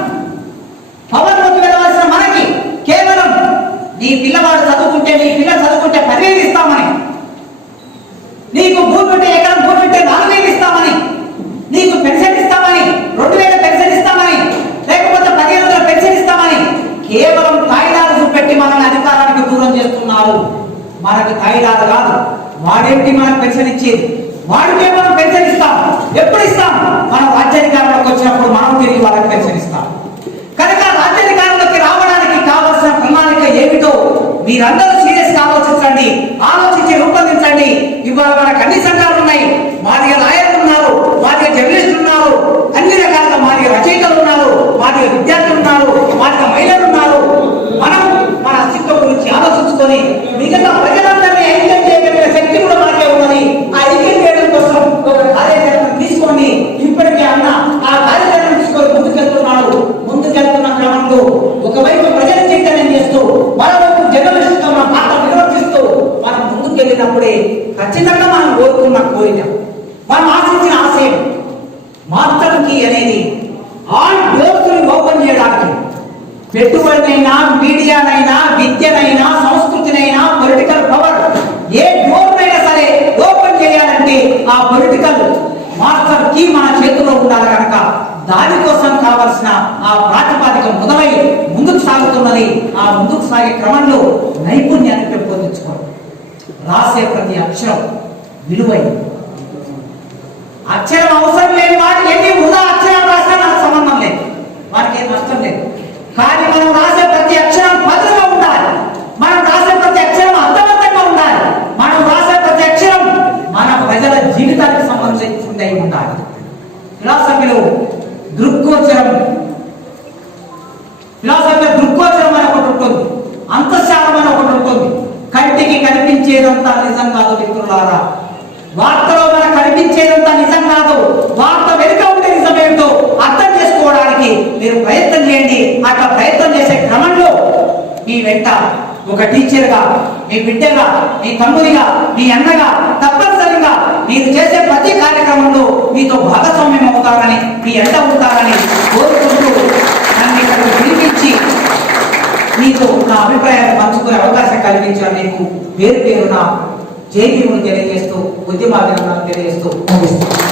పవర్లోకి వెళ్ళవలసిన మనకి కేవలం నీ పిల్లవాడు చదువుకుంటే, నీ పిల్లలు చదువుకుంటే 10,000 ఇస్తామని, నీకు భూమి ఉంటే ఎకరం భూమి ఉంటే 4,000 ఇస్తామని, నీకు పెన్షన్ ఇస్తామని, 2,000 పెన్షన్ ఇస్తామని, లేకపోతే 1,500 పెన్షన్ ఇస్తామని కేవలం కాయిదాలు చూపెట్టి మనల్ని అధికారానికి దూరం చేస్తున్నారు. మనకు కాయిదాలు కాదు, వాడేంటి మనకు పెన్షన్ ఇచ్చేది, వాడికే మనం పెన్షన్ ఇస్తాం. ఎప్పుడు ఇస్తాం? మనం రాజ్యాధికారంలోకి వచ్చినప్పుడు మనం తిరిగి వాళ్ళకి పెన్షన్ ఇస్తాం. కనుక రాజ్యాధికారంలోకి రావడానికి కావాల్సిన ప్రణాళిక ఏమిటో మీరందరూ సీరియస్ గా ఆలోచించండి, ఆలోచించి రూపొందించండి. ఇవాళ మనకు అన్ని సంఘాలు ఉన్నాయి, మాదిగా లాయర్లు ఉన్నారు, మాదిగా జర్నలిస్టులు ఉన్నారు, అన్ని రకాలుగా మాదిగా రచయితలు ఉన్నారు, మాదిగా విద్యార్థులు ఉన్నారు, మాదిగా మహిళలు ఉన్నారు. మనం మన అస్తిత్వం గురించి ఆలోచించుకొని మిగతా ప్రజలందరినీ ఐక్యం చేయగలిగిన శక్తి కూడా మనకే ఉన్నది. ఆ ఐక్యం చేయడం కోసం ఒక కార్యాచరణ తీసుకోండి. ఇప్పటికే అన్న ఆ కార్యాచరణ తీసుకొని ముందుకెళ్తున్నాడు. ముందుకెళ్తున్న క్రమంలో ఒకవైపు ప్రజల చైతన్యం చేస్తూ, మరోవైపు జర్నలిస్టుగా మన పాత్ర నిర్వర్తిస్తూ మనం ముందుకెళ్ళినప్పుడే ఖచ్చితంగా మనం కోరుకున్న కోరిక, మనం ఆశించిన ఆశయం మాస్టర్ కీ అనేది ఆల్ డోర్స్ ని ఓపెన్ చేయడానికి పెట్టుబడినైనా, మీడియానైనా, విద్యనైనా, సంస్కృతినైనా, పొలిటికల్ పవర్ ఏ డోర్నైనా సరే ఓపెన్ చేయాలంటే ఆ పొలిటికల్ మాస్టర్ కీ మన చేతిలో ఉండాలి. కనుక దానికోసం కావాల్సిన ఆ ప్రాతిపాదిక మొదలై ముందుకు సాగుతున్నది. ఆ ముందుకు సాగే క్రమంలో నైపుణ్యాన్ని పెంపొందించుకోవాలి. రాసే ప్రతి అక్షరం విలువైంది. అక్షరం అవసరం లేని వాడు ఎన్ని వృధా అక్షరాలు రాసినా నాకు సంబంధం లేదు, వారికి ఏం నష్టం లేదు. కానీ మనం రాసే ప్రతి అక్షరం భద్రంగా ఉండాలి. మనం రాసే ప్రతి అక్షరం అర్థవంతంగా ఉండాలి. మనం రాసే ప్రతి అక్షరం మన ప్రజల జీవితానికి సంబంధించిందై ఉండాలి. ఫిలాసఫీలో దృక్గోచరం అని ఒకటి ఉంటుంది, అంతఃశాలం అని ఒకటి ఉంటుంది. కంటికి కనిపించేదంతా నిజం కాదు మిత్రులారా. వార్తలో మనకు కనిపించేదంతా నిజం కాదు. వార్త వెనుక ఉండే నిజమేంటో అర్థం చేసుకోవడానికి మీరు ప్రయత్నం చేయండి. అట్లా ప్రయత్నం చేసే క్రమంలో మీ వెంట ఒక టీచర్గా, మీ బిడ్డగా, మీ తమ్ముడిగా, మీ అన్నగా తప్పనిసరిగా మీరు చేసే ప్రతి కార్యక్రమంలో మీతో భాగస్వామ్యం అవుతారని, మీ ఎంట ఉంటారని కోరుకుంటూ నన్ను ఇక్కడికి పిలిపించి మీతో నా అభిప్రాయాన్ని పంచుకునే అవకాశం కల్పించిన మీకు పేరు పేరున జైబీమును తెలియజేస్తూ, ఉద్యమాభినందనలు తెలియజేస్తూ ముగిస్తున్నాను.